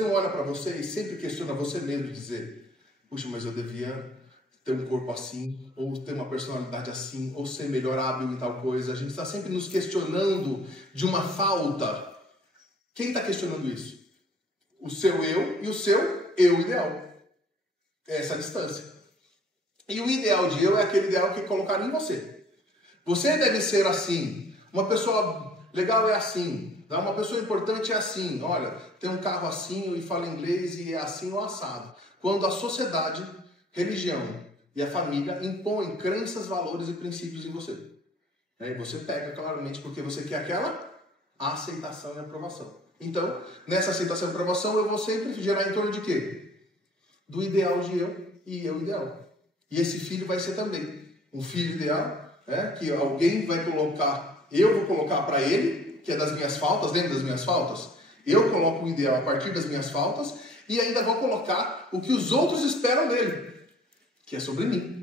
não olha para você e sempre questiona você mesmo de dizer: puxa, mas eu devia ter um corpo assim, ou ter uma personalidade assim, ou ser melhor hábil em tal coisa. A gente está sempre nos questionando de uma falta. Quem está questionando isso? O seu eu e o seu eu ideal. É essa a distância. E o ideal de eu é aquele ideal que colocaram em você. Você deve ser assim. Uma pessoa legal é assim. Uma pessoa importante é assim. Olha, tem um carro assim e fala inglês e é assim ou assado. Quando a sociedade, religião e a família impõem crenças, valores e princípios em você. E você pega claramente porque você quer aquela aceitação e aprovação. Então, nessa aceitação e aprovação, eu vou sempre girar em torno de quê? Do ideal de eu e eu ideal. E esse filho vai ser também um filho ideal, né? Que alguém vai colocar, eu vou colocar para ele, que é das minhas faltas, lembra das minhas faltas? Eu coloco o ideal a partir das minhas faltas e ainda vou colocar o que os outros esperam dele, que é sobre mim.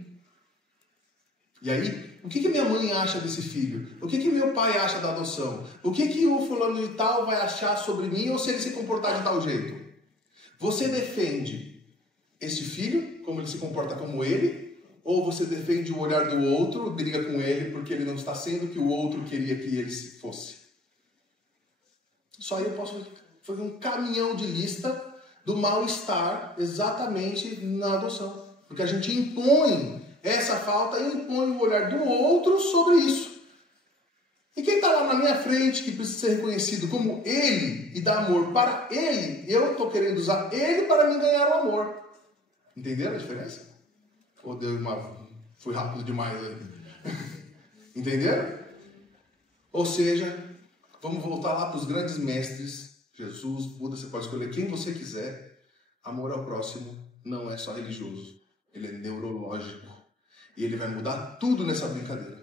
E aí, o que minha mãe acha desse filho? O que meu pai acha da adoção? O que o fulano de tal vai achar sobre mim ou se ele se comportar de tal jeito? Você defende esse filho, como ele se comporta como ele, ou você defende o olhar do outro, briga com ele porque ele não está sendo o que o outro queria que ele fosse? Só aí eu posso fazer um caminhão de lista do mal-estar exatamente na adoção. Porque a gente impõe essa falta e impõe o olhar do outro sobre isso. E quem está lá na minha frente, que precisa ser reconhecido como ele e dar amor para ele, eu estou querendo usar ele para me ganhar o amor. Entenderam a diferença? Ou fui rápido demais aí? Entenderam? Ou seja, vamos voltar lá para os grandes mestres, Jesus, Buda, você pode escolher quem você quiser. Amor ao próximo não é só religioso, ele é neurológico. E ele vai mudar tudo nessa brincadeira.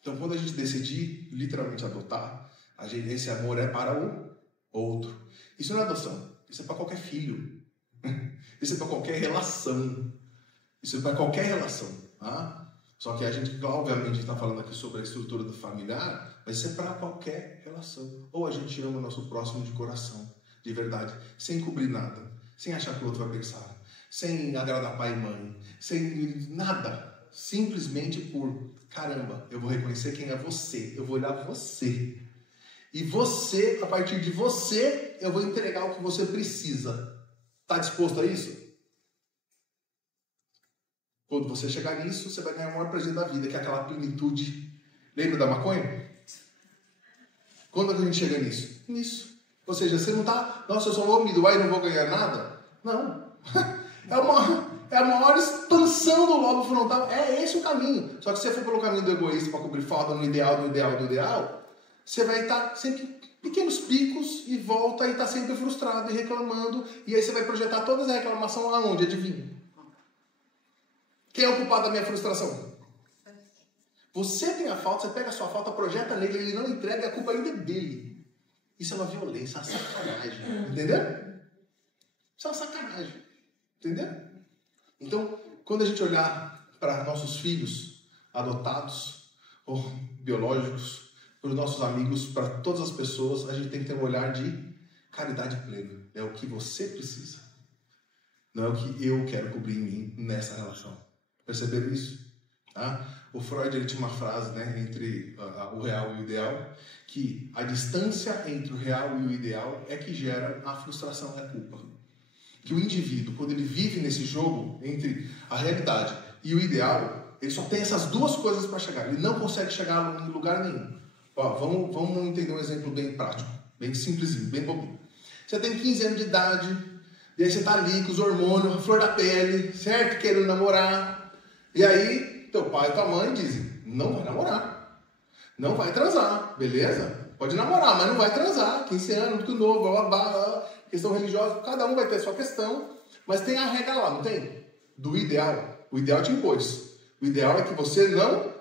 Então, quando a gente decidir literalmente adotar, esse amor é para o outro. Isso não é adoção. Isso é para qualquer filho. Isso é para qualquer relação. Isso é para qualquer relação. Tá? Só que a gente, obviamente, está falando aqui sobre a estrutura do familiar, mas isso é para qualquer relação. Ou a gente ama o nosso próximo de coração, de verdade, sem cobrir nada, sem achar que o outro vai pensar, sem agradar pai e mãe, sem nada. Simplesmente por, caramba, eu vou reconhecer quem é você, eu vou olhar você. E você, a partir de você, eu vou entregar o que você precisa. Está disposto a isso? Quando você chegar nisso, você vai ganhar o maior presente da vida, que é aquela plenitude. Lembra da maconha? Quando a gente chega nisso? Nisso. Ou seja, você não está, nossa, eu só vou me doar e não vou ganhar nada. Não. É a maior expansão do lobo frontal. É esse o caminho. Só que se você for pelo caminho do egoísta para cobrir falta no ideal, você vai estar sempre pequenos picos e volta e está sempre frustrado e reclamando. E aí você vai projetar toda essa reclamação aonde? Adivinha? Quem é o culpado da minha frustração? Você tem a falta, você pega a sua falta, projeta nele, ele não entrega, a culpa ainda é dele. Isso é uma violência, uma sacanagem. Entendeu? Isso é uma sacanagem. Entendeu? Então, quando a gente olhar para nossos filhos adotados ou biológicos, para os nossos amigos, para todas as pessoas, a gente tem que ter um olhar de caridade plena. É o que você precisa. Não é o que eu quero cobrir em mim nessa relação. Perceberam isso? Tá? O Freud ele tinha uma frase, né, entre o real e o ideal, que a distância entre o real e o ideal é que gera a frustração e a culpa. Que o indivíduo, quando ele vive nesse jogo entre a realidade e o ideal, ele só tem essas duas coisas para chegar. Ele não consegue chegar em lugar nenhum. Ó, vamos entender um exemplo bem prático, bem simplesinho, bem bobinho. Você tem 15 anos de idade, e aí você tá ali com os hormônios, a flor da pele, certo? Querendo namorar. E aí, teu pai e tua mãe dizem, não vai namorar. Não vai transar, beleza? Pode namorar, mas não vai transar. 15 anos, tudo novo, blá, blá, blá. Questão religiosa, cada um vai ter a sua questão, mas tem a regra lá, não tem? Do ideal. O ideal te impôs. O ideal é que você não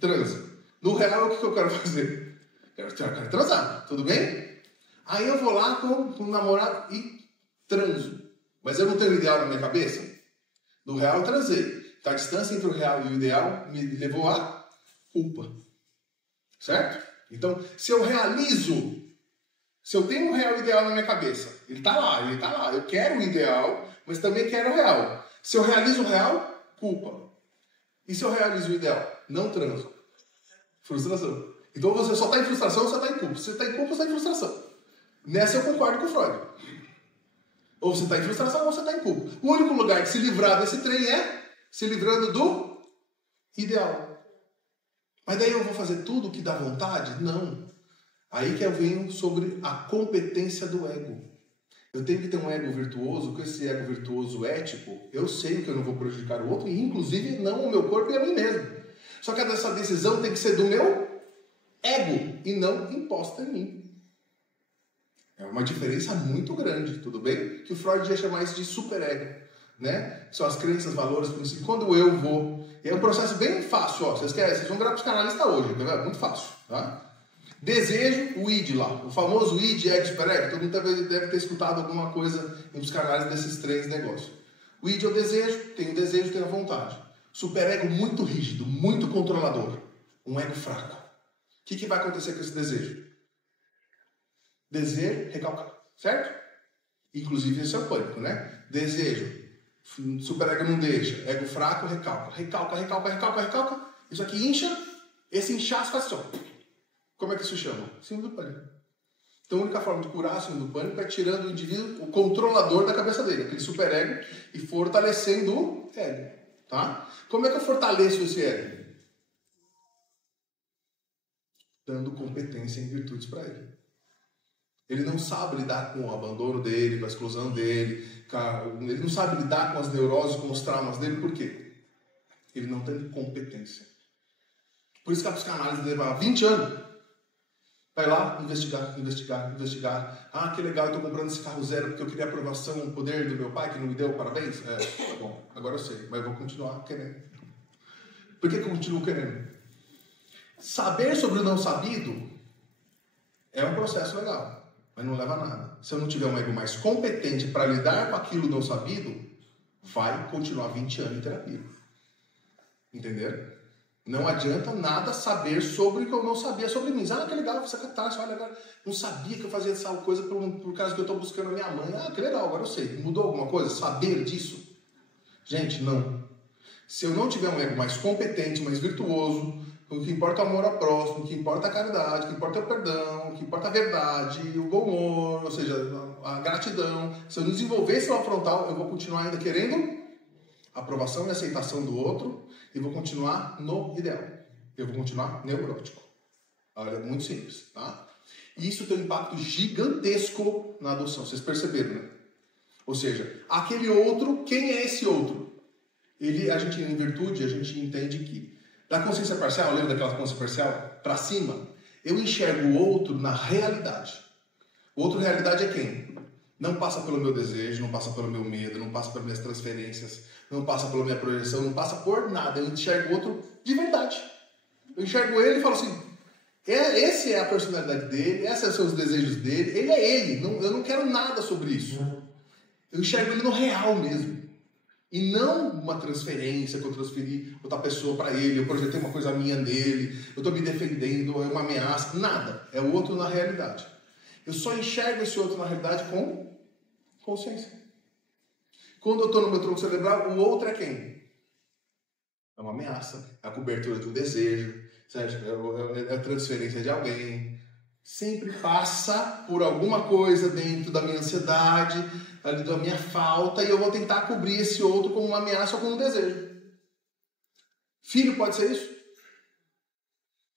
transa. No real, o que eu quero fazer? Eu quero transar, tudo bem? Aí eu vou lá com um namorado e transo. Mas eu não tenho o ideal na minha cabeça? No real eu transei. Então a distância entre o real e o ideal me levou à culpa. Certo? Então, se eu realizo, se eu tenho um real ideal na minha cabeça, ele está lá. Eu quero o ideal, mas também quero o real. Se eu realizo o real, culpa. E se eu realizo o ideal? Não transo. Frustração. Então você só está em frustração ou você está em culpa? Se você está em culpa, você está em frustração. Nessa eu concordo com o Freud. Ou você está em frustração ou você está em culpa. O único lugar de se livrar desse trem é se livrando do ideal. Mas daí eu vou fazer tudo o que dá vontade? Não. Aí que eu venho sobre a competência do ego. Eu tenho que ter um ego virtuoso, com esse ego virtuoso ético, eu sei que eu não vou prejudicar o outro, e inclusive não o meu corpo e a mim mesmo. Só que essa decisão tem que ser do meu ego e não imposta em mim. É uma diferença muito grande, tudo bem? Que o Freud ia chamar isso de superego, né? São as crenças, valores, princípios. Quando eu vou... É um processo bem fácil, ó. Vocês vão virar psicanalista hoje, tá vendo? Muito fácil, tá? Desejo, o id lá. O famoso id, ego, superego. Todo mundo deve ter escutado alguma coisa em psicanálise desses três negócios. O id é o desejo, tem o desejo, tem a vontade. Superego muito rígido, muito controlador. Um ego fraco. O que vai acontecer com esse desejo? Desejo, recalcar, certo? Inclusive esse é o pânico, né? Desejo, superego não deixa, ego fraco, recalca. Isso aqui incha, esse inchaço faz assim, ó. Como é que isso chama? Síndrome do pânico. Então a única forma de curar a síndrome do pânico é tirando o indivíduo, o controlador da cabeça dele, aquele superego, e fortalecendo o ego, tá? Como é que eu fortaleço esse ego? Dando competência em virtudes para ele. Ele não sabe lidar com o abandono dele, com a exclusão dele, ele não sabe lidar com as neuroses, com os traumas dele, por quê? Ele não tem competência. Por isso que a psicanálise leva 20 anos. Vai lá, investigar. Ah, que legal, eu estou comprando esse carro zero porque eu queria a aprovação, o poder do meu pai que não me deu parabéns. Tá bom, agora eu sei, mas eu vou continuar querendo. Por que eu continuo querendo? Saber sobre o não sabido é um processo legal, mas não leva a nada. Se eu não tiver um ego mais competente para lidar com aquilo não sabido, vai continuar 20 anos em terapia. Entenderam? Não adianta nada saber sobre o que eu não sabia sobre mim. Ah, que legal, você é catástrofe, olha agora. Não sabia que eu fazia essa coisa por causa que eu estou buscando a minha mãe. Ah, que legal, agora eu sei. Mudou alguma coisa? Saber disso? Gente, não. Se eu não tiver um ego mais competente, mais virtuoso, o que importa é o amor ao próximo, o que importa é a caridade, o que importa é o perdão, o que importa é a verdade, o bom humor, ou seja, a gratidão. Se eu não desenvolver esse lado frontal, eu vou continuar ainda querendo aprovação e aceitação do outro e vou continuar no ideal. Eu vou continuar neurótico. Olha, muito simples, tá? E isso tem um impacto gigantesco na adoção. Vocês perceberam, né? Ou seja, aquele outro, quem é esse outro? A gente, em virtude, a gente entende que da consciência parcial, lembra daquela consciência parcial? Para cima, eu enxergo o outro na realidade. O outro realidade é quem? Não passa pelo meu desejo, não passa pelo meu medo, não passa pelas minhas transferências, não passa pela minha projeção, não passa por nada. Eu enxergo o outro de verdade. Eu enxergo ele e falo assim, essa é a personalidade dele, esses são os desejos dele, ele é ele, eu não quero nada sobre isso. Eu enxergo ele no real mesmo. E não uma transferência que eu transferi outra pessoa para ele, eu projetei uma coisa minha nele, eu estou me defendendo, é uma ameaça, nada. É o outro na realidade. Eu só enxergo esse outro na realidade com consciência. Quando eu estou no meu tronco cerebral, o outro é quem? É uma ameaça, é a cobertura de um desejo, é a transferência de alguém. Sempre passa por alguma coisa dentro da minha ansiedade, da minha falta, e eu vou tentar cobrir esse outro como uma ameaça ou como um desejo. Filho pode ser isso?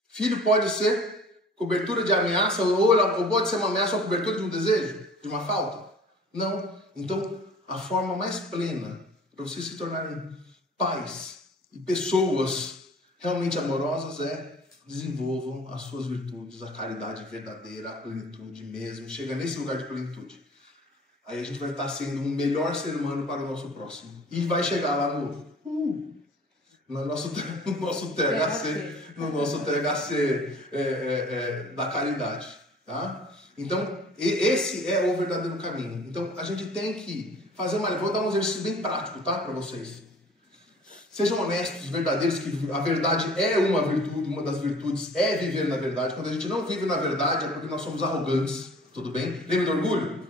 Filho pode ser cobertura de ameaça, ou pode ser uma ameaça ou cobertura de um desejo? De uma falta? Não. Então, a forma mais plena para vocês se tornarem pais e pessoas realmente amorosas é desenvolvam as suas virtudes, a caridade verdadeira, a plenitude mesmo. Chega nesse lugar de plenitude. Aí a gente vai estar sendo um melhor ser humano para o nosso próximo. E vai chegar lá no nosso THC da caridade. Tá? Então, esse é o verdadeiro caminho. Então, a gente tem que fazer vou dar um exercício bem prático, tá? Para vocês. Sejam honestos, verdadeiros, que a verdade é uma virtude, uma das virtudes é viver na verdade. Quando a gente não vive na verdade é porque nós somos arrogantes, tudo bem? Lembra do orgulho?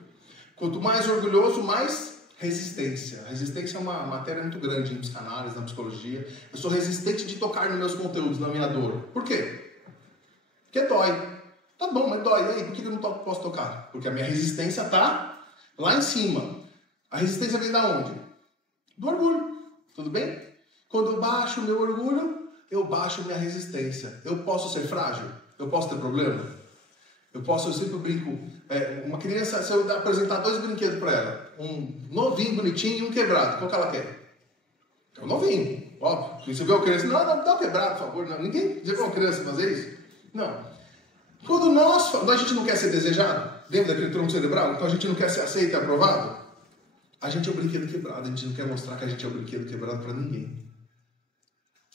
Quanto mais orgulhoso, mais resistência. Resistência é uma matéria muito grande em psicanálise, na psicologia. Eu sou resistente de tocar nos meus conteúdos, na minha dor. Por quê? Porque dói. Tá bom, mas dói. E aí, por que eu não posso tocar? Porque a minha resistência tá lá em cima. A resistência vem da onde? Do orgulho. Tudo bem? Quando eu baixo o meu orgulho, eu baixo minha resistência. Eu posso ser frágil? Eu posso ter problema? Eu sempre brinco. Uma criança, se eu apresentar 2 brinquedos para ela, um novinho, bonitinho e um quebrado, qual que ela quer? É o novinho, óbvio. Se você vê uma criança, não, dá o quebrado, por favor. Não. Ninguém já viu uma criança fazer isso? Não. Quando a gente não quer ser desejado, dentro daquele tronco cerebral, então a gente não quer ser aceito e aprovado, a gente é o brinquedo quebrado, a gente não quer mostrar que a gente é o brinquedo quebrado para ninguém.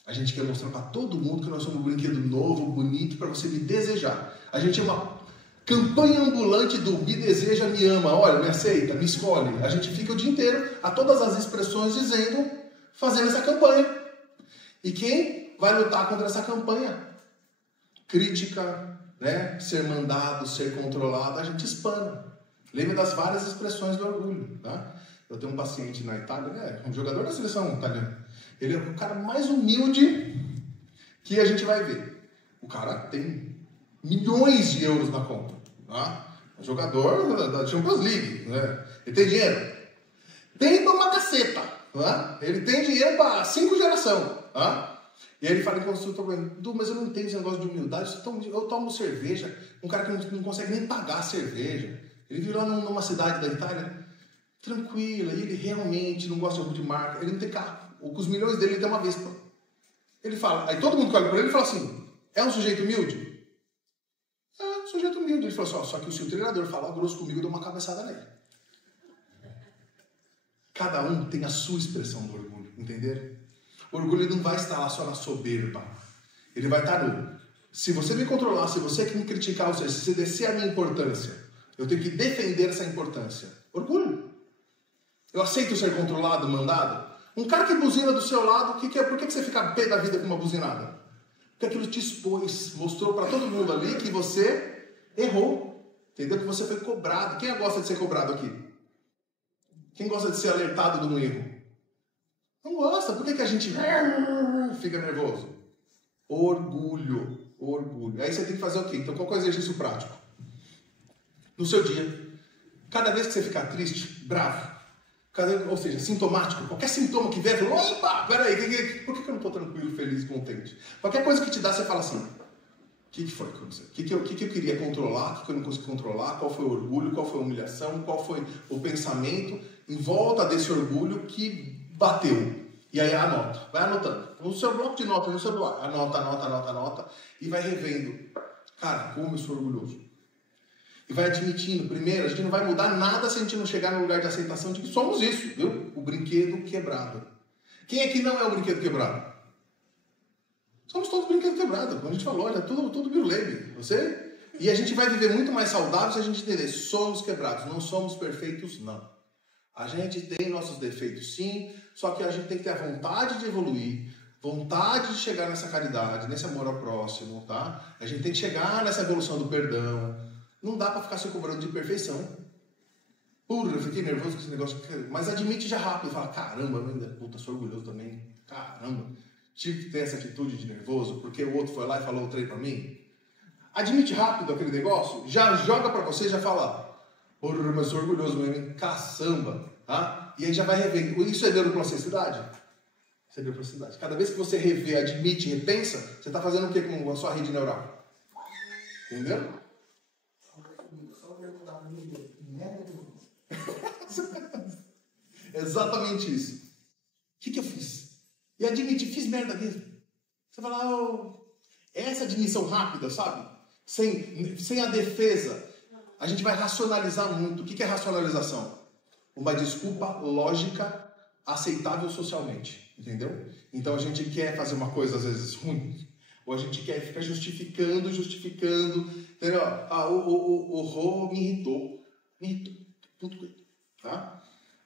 A gente quer mostrar para todo mundo que nós somos um brinquedo novo, bonito, para você me desejar. A gente é uma campanha ambulante do me deseja, me ama, olha, me aceita, me escolhe. A gente fica o dia inteiro, a todas as expressões fazendo essa campanha. E quem vai lutar contra essa campanha? Crítica, né? Ser mandado, ser controlado, a gente espana. Lembra das várias expressões do orgulho, tá? Eu tenho um paciente na Itália, um jogador da seleção italiana. Ele é o cara mais humilde que a gente vai ver. O cara tem milhões de euros na conta. Tá? É um jogador da Champions League. Né? Ele tem dinheiro. Tem pra uma caceta. Tá? Ele tem dinheiro para 5 gerações. Tá? E aí ele fala em consulta com ele, mas eu não tenho esse negócio de humildade. Eu tomo cerveja. Um cara que não consegue nem pagar a cerveja. Ele vive lá numa cidade da Itália tranquila. E ele realmente não gosta de marca. Ele não tem carro. Com os milhões dele, ele tem uma Vespa. Ele fala, aí todo mundo que olha para ele fala assim, é um sujeito humilde? É um sujeito humilde. Ele falou assim, só que se o treinador falar grosso comigo, eu dou uma cabeçada nele. Cada um tem a sua expressão do orgulho, entenderam? O orgulho não vai estar lá só na soberba. Ele vai estar no... Se você me controlar, se você me criticar, ou seja, se você descer a minha importância, eu tenho que defender essa importância. Orgulho. Eu aceito ser controlado, mandado. Um cara que buzina do seu lado, por que você fica pé da vida com uma buzinada? Porque aquilo te expôs, mostrou para todo mundo ali que você errou. Entendeu? Que você foi cobrado. Quem gosta de ser cobrado aqui? Quem gosta de ser alertado de um erro? Não gosta. Por que a gente fica nervoso? Orgulho. Orgulho. Aí você tem que fazer o quê? Então, qual é o exercício prático? No seu dia, cada vez que você ficar triste, bravo, ou seja, sintomático, qualquer sintoma que vier, opa, peraí, por que eu não estou tranquilo, feliz e contente? Qualquer coisa que te dá, você fala assim, o que foi que aconteceu? O que eu queria controlar, o que eu não consegui controlar, qual foi o orgulho, qual foi a humilhação, qual foi o pensamento em volta desse orgulho que bateu. E aí anota, vai anotando. No seu bloco de notas, no celular, anota, e vai revendo. Cara, como eu sou orgulhoso. E vai admitindo. Primeiro, a gente não vai mudar nada se a gente não chegar no lugar de aceitação de que somos isso, viu? O brinquedo quebrado. Quem aqui não é o brinquedo quebrado? Somos todos brinquedo quebrado. Como a gente falou, é tudo birulebe. Você? E a gente vai viver muito mais saudável se a gente entender. Somos quebrados, não somos perfeitos, não. A gente tem nossos defeitos, sim, só que a gente tem que ter a vontade de evoluir, vontade de chegar nessa caridade, nesse amor ao próximo, tá? A gente tem que chegar nessa evolução do perdão. Não dá pra ficar se cobrando de perfeição. Eu fiquei nervoso com esse negócio. Mas admite já rápido. Fala, caramba, eu ainda, sou orgulhoso também. Caramba, tive que ter essa atitude de nervoso porque o outro foi lá e falou o trem pra mim. Admite rápido aquele negócio, já joga pra você, já fala, mas sou orgulhoso mesmo, caçamba, tá? E aí já vai rever. Isso é neuroplasticidade? Isso é neuroplasticidade. Cada vez que você revê, admite, repensa, você tá fazendo o que com a sua rede neural? Entendeu? Exatamente isso. O que eu fiz? E admite, fiz merda mesmo. Você fala, essa admissão rápida, sabe? Sem a defesa. A gente vai racionalizar muito. O que é racionalização? Uma desculpa lógica aceitável socialmente. Entendeu? Então a gente quer fazer uma coisa às vezes ruim. Ou a gente quer ficar justificando. Entendeu? O Rô me irritou. Tá?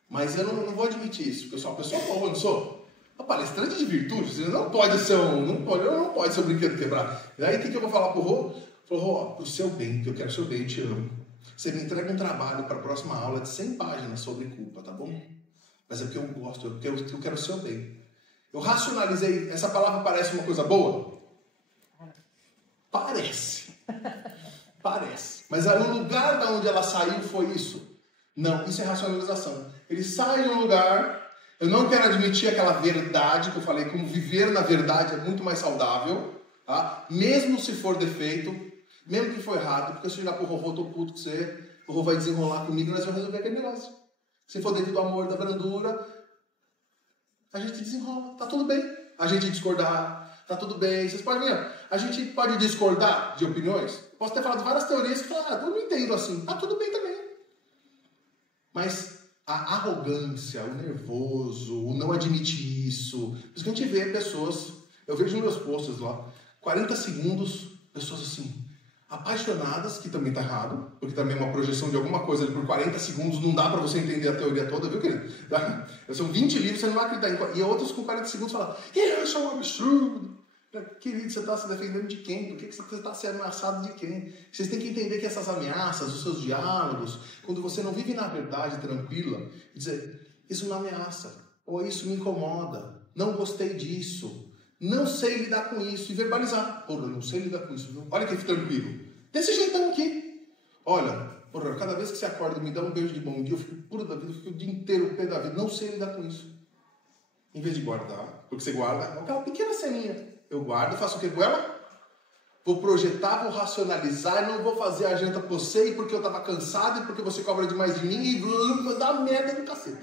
Mas eu não vou admitir isso, porque eu sou uma pessoa boa, eu não sou. Uma palestrante de virtude, você não pode ser não pode ser um brinquedo quebrado. E aí o que eu vou falar pro Rô? Falou, Rô, o seu bem, que eu quero o seu bem, eu te amo. Você me entrega um trabalho para a próxima aula de 100 páginas sobre culpa, tá bom? Mas é porque eu gosto, eu quero o seu bem. Eu racionalizei, essa palavra parece uma coisa boa? Parece. Mas no lugar de onde ela saiu foi isso. Não, isso é racionalização. Ele sai de um lugar, eu não quero admitir aquela verdade que eu falei, como viver na verdade é muito mais saudável, tá? Mesmo se for defeito, mesmo que for errado, porque se eu chegar pro Rô, tô puto com você, o Rô vai desenrolar comigo e nós vamos resolver aquele negócio. Se for devido ao amor, da brandura, a gente desenrola, tá tudo bem. A gente discordar, tá tudo bem. Vocês podem ver, a gente pode discordar de opiniões. Posso ter falado várias teorias e falar, eu não entendo assim, tá tudo bem também. Mas a arrogância, o nervoso, o não admitir isso. Por isso que a gente vê pessoas, eu vejo nos meus posts lá, 40 segundos, pessoas assim, apaixonadas, que também tá errado, porque também é uma projeção de alguma coisa ali por 40 segundos, não dá pra você entender a teoria toda, viu, querido? São 20 livros, você não vai acreditar. E outros com 40 segundos falam, isso é um absurdo. Querido, você está se defendendo de quem? Por que você está sendo ameaçado de quem? Vocês têm que entender que essas ameaças, os seus diálogos, quando você não vive na verdade tranquila, dizer, isso me ameaça, ou isso me incomoda, não gostei disso, não sei lidar com isso, e verbalizar. Porra, eu não sei lidar com isso, viu? Olha que tranquilo. Desse jeitão aqui. Olha, porra, cada vez que você acorda e me dá um beijo de bom dia, eu fico puro da vida, eu fico o dia inteiro pé da vida, não sei lidar com isso. Em vez de guardar, porque você guarda aquela pequena ceninha. Eu guardo, faço o que com ela? Vou projetar, vou racionalizar, não vou fazer a janta pra você, e porque eu tava cansado, e porque você cobra demais de mim, e vou dar merda no cacete.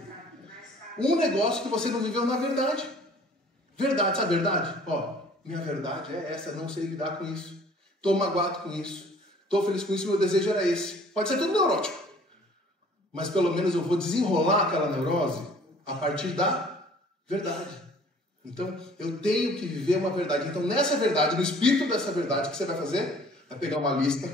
Um negócio que você não viveu na verdade. Verdade, sabe a verdade? Ó, minha verdade é essa, não sei lidar com isso. Tô magoado com isso. Tô feliz com isso, meu desejo era esse. Pode ser tudo neurótico. Mas pelo menos eu vou desenrolar aquela neurose a partir da verdade. Então, eu tenho que viver uma verdade. Então, nessa verdade, no espírito dessa verdade, o que você vai fazer? Vai pegar uma lista.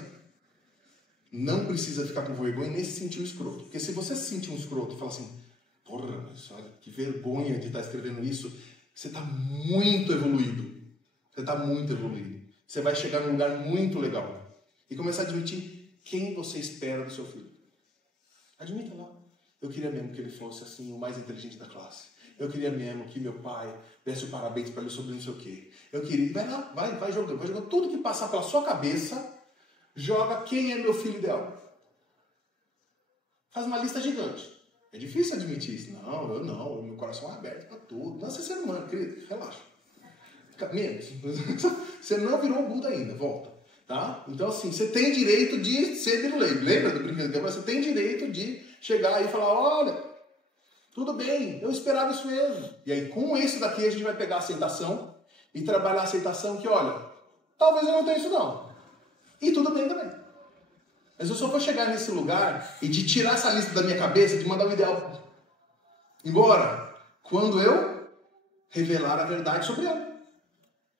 Não precisa ficar com vergonha nem se sentir um escroto. Porque se você se sentir um escroto e falar assim, porra, mas olha, que vergonha de estar escrevendo isso, você está muito evoluído. Você está muito evoluído. Você vai chegar num lugar muito legal. E começar a admitir quem você espera do seu filho. Admita lá. Eu queria mesmo que ele fosse assim, o mais inteligente da classe. Eu queria mesmo que meu pai desse o parabéns para ele sobre não sei o quê. Eu queria... Vai lá, vai jogando tudo que passar pela sua cabeça. Joga quem é meu filho ideal. Faz uma lista gigante. É difícil admitir isso. Não, eu não. Meu coração é aberto para tudo. Não, você é ser humano, querido. Relaxa. Menos. Você não virou um Buda ainda. Volta. Tá? Então, assim, você tem direito de ser birulei. Lembra do brinquedo? Você tem direito de chegar aí e falar, olha, tudo bem, eu esperava isso mesmo. E aí, com isso daqui, a gente vai pegar a aceitação e trabalhar a aceitação que, olha, talvez eu não tenha isso não. E tudo bem também. Mas eu só vou chegar nesse lugar e de tirar essa lista da minha cabeça, de mandar o ideal embora, quando eu revelar a verdade sobre ela.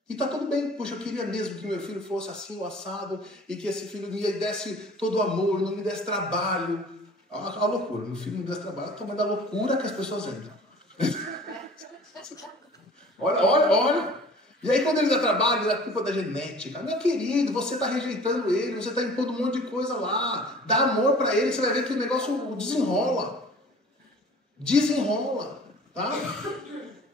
E tá tudo bem. Poxa, eu queria mesmo que meu filho fosse assim, o assado, e que esse filho me desse todo o amor, não me desse trabalho. A loucura. Meu filho não desse trabalho, é o tamanho da loucura que as pessoas entram. Olha. E aí, quando ele dá trabalho, é culpa da genética. Meu querido, você está rejeitando ele, você está impondo um monte de coisa lá. Dá amor para ele, você vai ver que o negócio desenrola. Desenrola, tá?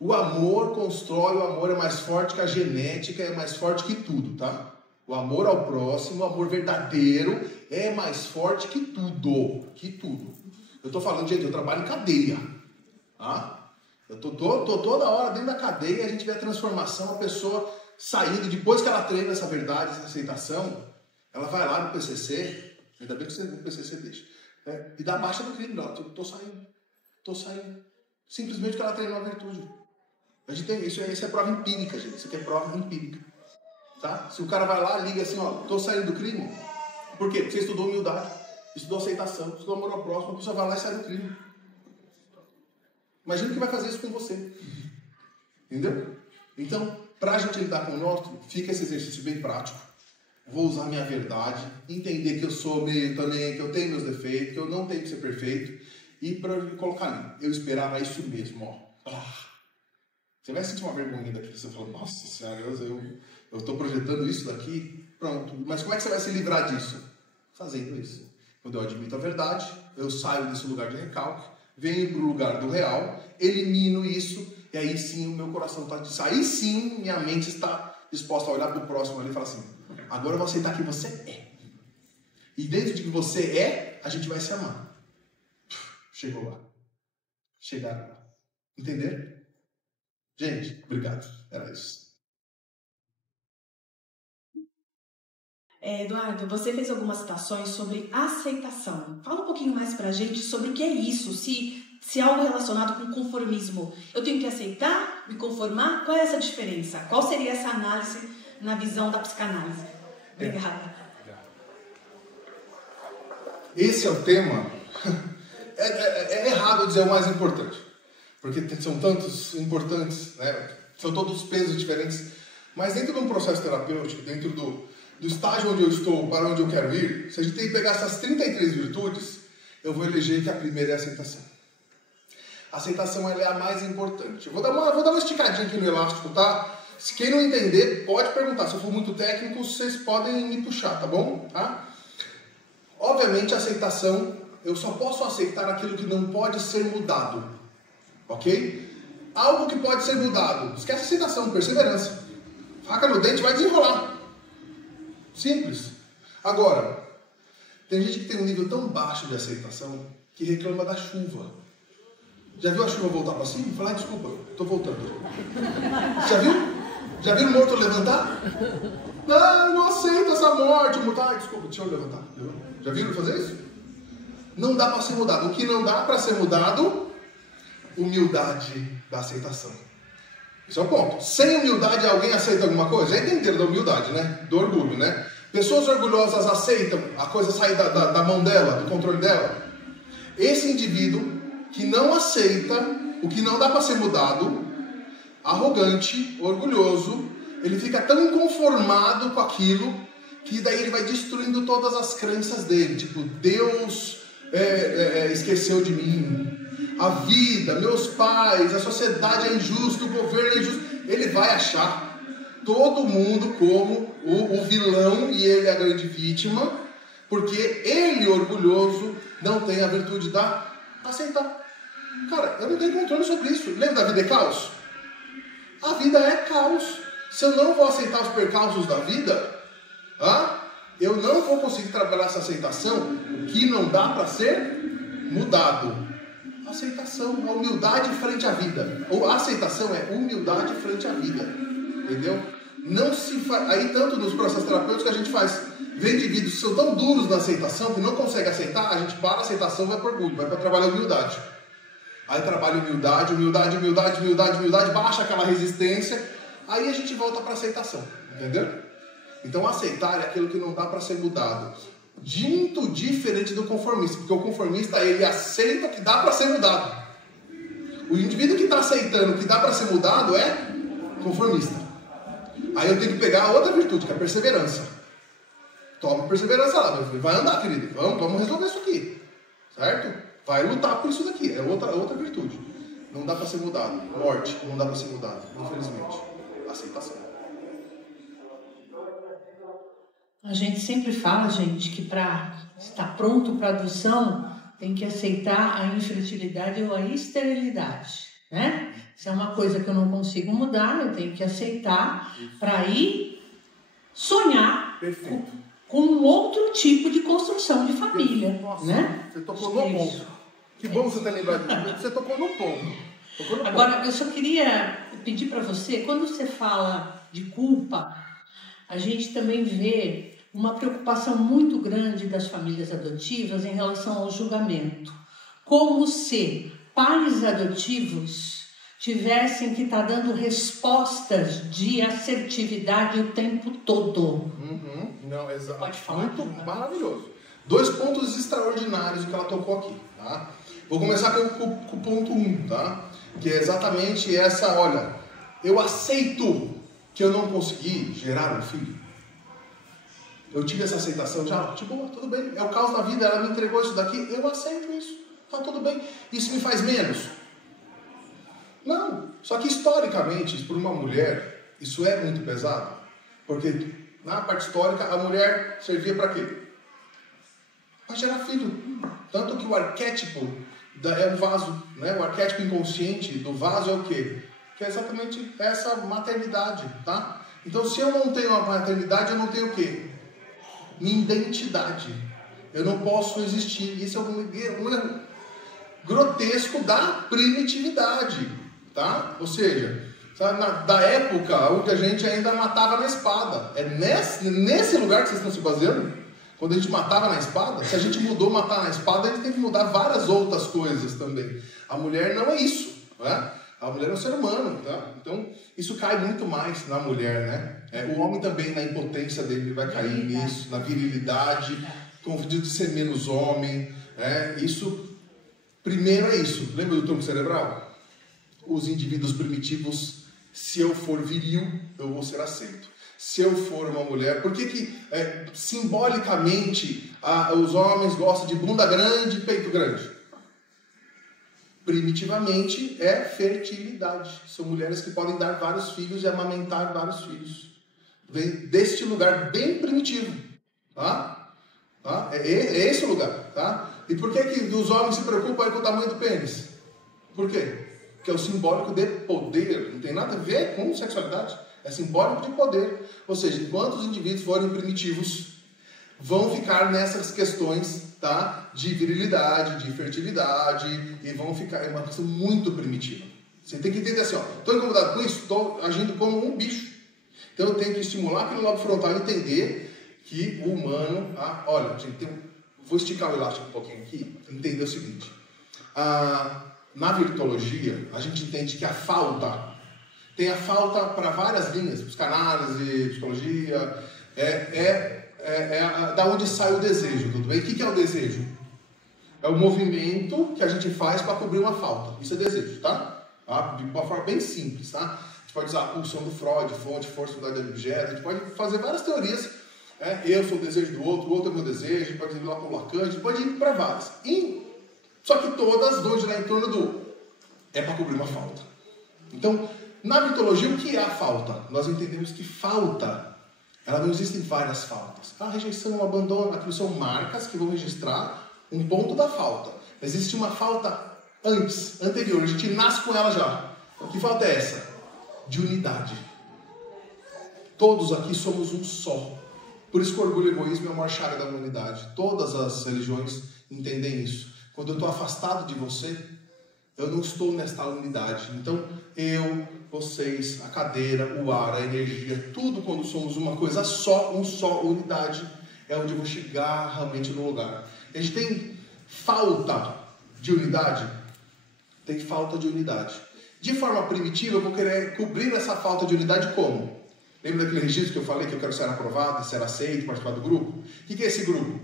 O amor constrói, o amor é mais forte que a genética, é mais forte que tudo, tá? O amor ao próximo, o amor verdadeiro, é mais forte que tudo. Que tudo. Eu tô falando, gente, eu trabalho em cadeia, tá? Eu tô toda hora dentro da cadeia, a gente vê a transformação, a pessoa saindo, depois que ela treina essa verdade, essa aceitação, ela vai lá no PCC, ainda bem que você no PCC deixa, né? E dá baixa do crime lá, tô saindo. Simplesmente porque ela treinou a virtude. A gente tem, isso é prova empírica, gente, isso aqui é prova empírica, tá? Se o cara vai lá, liga assim, ó, tô saindo do crime, por quê? Porque você estudou humildade, estudou aceitação, estudou amor ao próximo, a pessoa vai lá e sai do crime. Imagina que vai fazer isso com você. Entendeu? Então, para a gente lidar com o nosso, fica esse exercício bem prático. Vou usar minha verdade, entender que eu sou meio também, que eu tenho meus defeitos, que eu não tenho que ser perfeito. E para colocar ali, eu esperava isso mesmo, ó. Você vai sentir uma vergonha daqui, você fala, nossa senhora, eu estou projetando isso daqui, pronto. Mas como é que você vai se livrar disso? Fazendo isso. Quando eu admito a verdade, eu saio desse lugar de recalque, venho para o lugar do real, elimino isso, e aí sim o meu coração está disso. Aí sim minha mente está disposta a olhar para o próximo ali e falar assim, agora eu vou aceitar que você é. E dentro de que você é, a gente vai se amar. Chegou lá. Chegaram lá. Entenderam? Gente, obrigado. Era isso. Eduardo, você fez algumas citações sobre aceitação. Fala um pouquinho mais pra gente sobre o que é isso, se é algo relacionado com conformismo. Eu tenho que aceitar, me conformar? Qual é essa diferença? Qual seria essa análise na visão da psicanálise? Obrigada. Esse é o tema. É errado dizer o mais importante, porque são tantos importantes, né? São todos pesos diferentes, mas dentro de um processo terapêutico, dentro do estágio onde eu estou para onde eu quero ir, se a gente tem que pegar essas 33 virtudes, eu vou eleger que a primeira é a aceitação. A aceitação ela é a mais importante. Eu vou dar uma esticadinha aqui no elástico, tá? Se quem não entender, pode perguntar. Se eu for muito técnico, vocês podem me puxar, tá bom? Tá? Obviamente, a aceitação, eu só posso aceitar aquilo que não pode ser mudado. Ok? Algo que pode ser mudado. Esquece a aceitação, perseverança. Faca no dente, vai desenrolar. Simples. Agora, tem gente que tem um nível tão baixo de aceitação que reclama da chuva. Já viu a chuva voltar para cima? Fala, desculpa, estou voltando. Já viu? Já viu o morto levantar? Não, não aceito essa morte. Desculpa, deixa eu levantar. Já viram fazer isso? Não dá para ser mudado. O que não dá para ser mudado? Humildade da aceitação. Esse é o ponto. Sem humildade, alguém aceita alguma coisa? Já entenderam da humildade, né? Do orgulho, né? Pessoas orgulhosas aceitam a coisa sair da mão dela, do controle dela. Esse indivíduo que não aceita o que não dá para ser mudado, arrogante, orgulhoso, ele fica tão inconformado com aquilo, que daí ele vai destruindo todas as crenças dele. Tipo, Deus esqueceu de mim, a vida, meus pais, a sociedade é injusta, o governo é injusto. Ele vai achar todo mundo como o vilão e ele é a grande vítima, porque ele, orgulhoso, não tem a virtude da aceitar. Cara, eu não tenho controle sobre isso. Lembra da vida é caos? A vida é caos. Se eu não vou aceitar os percalços da vida, eu não vou conseguir trabalhar essa aceitação, que não dá para ser mudado. Aceitação, a humildade frente à vida. A aceitação é humildade frente à vida. Entendeu? Não se faz. Aí, tanto nos processos terapêuticos que a gente faz, vê indivíduos que são tão duros na aceitação que não conseguem aceitar, a gente para a aceitação e vai para orgulho, vai para trabalhar a humildade. Aí trabalha humildade, baixa aquela resistência, aí a gente volta para a aceitação. Entendeu? Então, aceitar é aquilo que não dá para ser mudado. Muito diferente do conformista, porque o conformista, ele aceita que dá para ser mudado. O indivíduo que está aceitando que dá para ser mudado é conformista. Aí eu tenho que pegar a outra virtude, que é a perseverança. Toma perseverança lá, vai andar, querido, vamos resolver isso aqui, certo? Vai lutar por isso daqui, é outra virtude. Não dá para ser mudado. Morte, não dá para ser mudado, infelizmente. Aceitação. A gente sempre fala, gente, que para estar pronto para adoção tem que aceitar a infertilidade ou a esterilidade, né? Se é uma coisa que eu não consigo mudar, eu tenho que aceitar para ir sonhar com um outro tipo de construção de família. Nossa, né? Você tocou no ponto. Que bom você ter lembrado disso. Você tocou no ponto. Agora, eu só queria pedir para você, quando você fala de culpa, a gente também vê uma preocupação muito grande das famílias adotivas em relação ao julgamento. Como se pais adotivos tivessem que estar dando respostas de assertividade o tempo todo. Não, exato. Pode falar. Muito maravilhoso. 2 pontos extraordinários que ela tocou aqui, tá? Vou começar com o ponto 1, tá? Que é exatamente essa, olha, eu aceito que eu não consegui gerar um filho. Eu tive essa aceitação já, tipo, tudo bem, é o caos da vida, ela me entregou isso daqui, eu aceito isso, tá tudo bem. Isso me faz menos? Não, só que historicamente, para uma mulher, isso é muito pesado. Porque na parte histórica, a mulher servia para quê? Para gerar filho. Tanto que o arquétipo é um vaso, né? O arquétipo inconsciente do vaso é o quê? Que é exatamente essa maternidade, tá? Então, se eu não tenho a maternidade, eu não tenho o quê? Minha identidade. Eu não posso existir. Isso é um erro grotesco da primitividade, tá? Ou seja, da época onde a gente ainda matava na espada. É nesse lugar que vocês estão se baseando? Quando a gente matava na espada? Se a gente mudou matar na espada, a gente tem que mudar várias outras coisas também. A mulher não é isso, né? A mulher é um ser humano, tá? Então, isso cai muito mais na mulher, né? O homem também, na impotência dele, vai cair nisso, na virilidade, confundido de ser menos homem. Isso, primeiro é isso. Lembra do tronco cerebral? Os indivíduos primitivos, se eu for viril, eu vou ser aceito. Se eu for uma mulher, por que simbolicamente os homens gostam de bunda grande e peito grande? Primitivamente é fertilidade. São mulheres que podem dar vários filhos e amamentar vários filhos. Vem deste lugar bem primitivo. Tá? É esse o lugar. Tá? E por que os homens se preocupam aí com o tamanho do pênis? Por quê? Porque é o simbólico de poder. Não tem nada a ver com sexualidade. É simbólico de poder. Ou seja, enquanto os indivíduos forem primitivos, vão ficar nessas questões, tá, de virilidade, de fertilidade, e vão ficar, é uma questão muito primitiva. Você tem que entender assim, estou incomodado com isso, estou agindo como um bicho. Então eu tenho que estimular aquele lobo frontal e entender que o humano, olha, gente, vou esticar o elástico um pouquinho aqui, entender o seguinte, na virtologia, a gente entende que a falta, tem a falta para várias linhas, psicanálise, psicologia, da onde sai o desejo, tudo bem? O que é o desejo? É o movimento que a gente faz para cobrir uma falta. Isso é desejo, tá? De uma forma bem simples, tá? pode usar a pulsão do Freud, fonte, força, unidade de objeto, a gente pode fazer várias teorias. Eu sou o desejo do outro, o outro é o meu desejo, a gente pode ir lá para o Lacan, a gente pode ir para várias. Só que todas vão girar em torno do é para cobrir uma falta. Então, na mitologia, o que é a falta? Nós entendemos que falta, ela não existe em várias faltas. A rejeição, o abandono, aquilo são marcas que vão registrar um ponto da falta. Existe uma falta anterior, a gente nasce com ela já. Que falta é essa? De unidade. Todos aqui somos um só. Por isso que o orgulho e o egoísmo é a maior chaga da humanidade. Todas as religiões entendem isso. Quando eu estou afastado de você, eu não estou nesta unidade. Então, eu, vocês, a cadeira, o ar, a energia, tudo quando somos uma coisa só, unidade, é onde eu vou chegar realmente no lugar. A gente tem falta de unidade? Tem falta de unidade. De forma primitiva, eu vou querer cobrir essa falta de unidade como? Lembra daquele registro que eu falei que eu quero ser aprovado, ser aceito, participar do grupo? O que é esse grupo?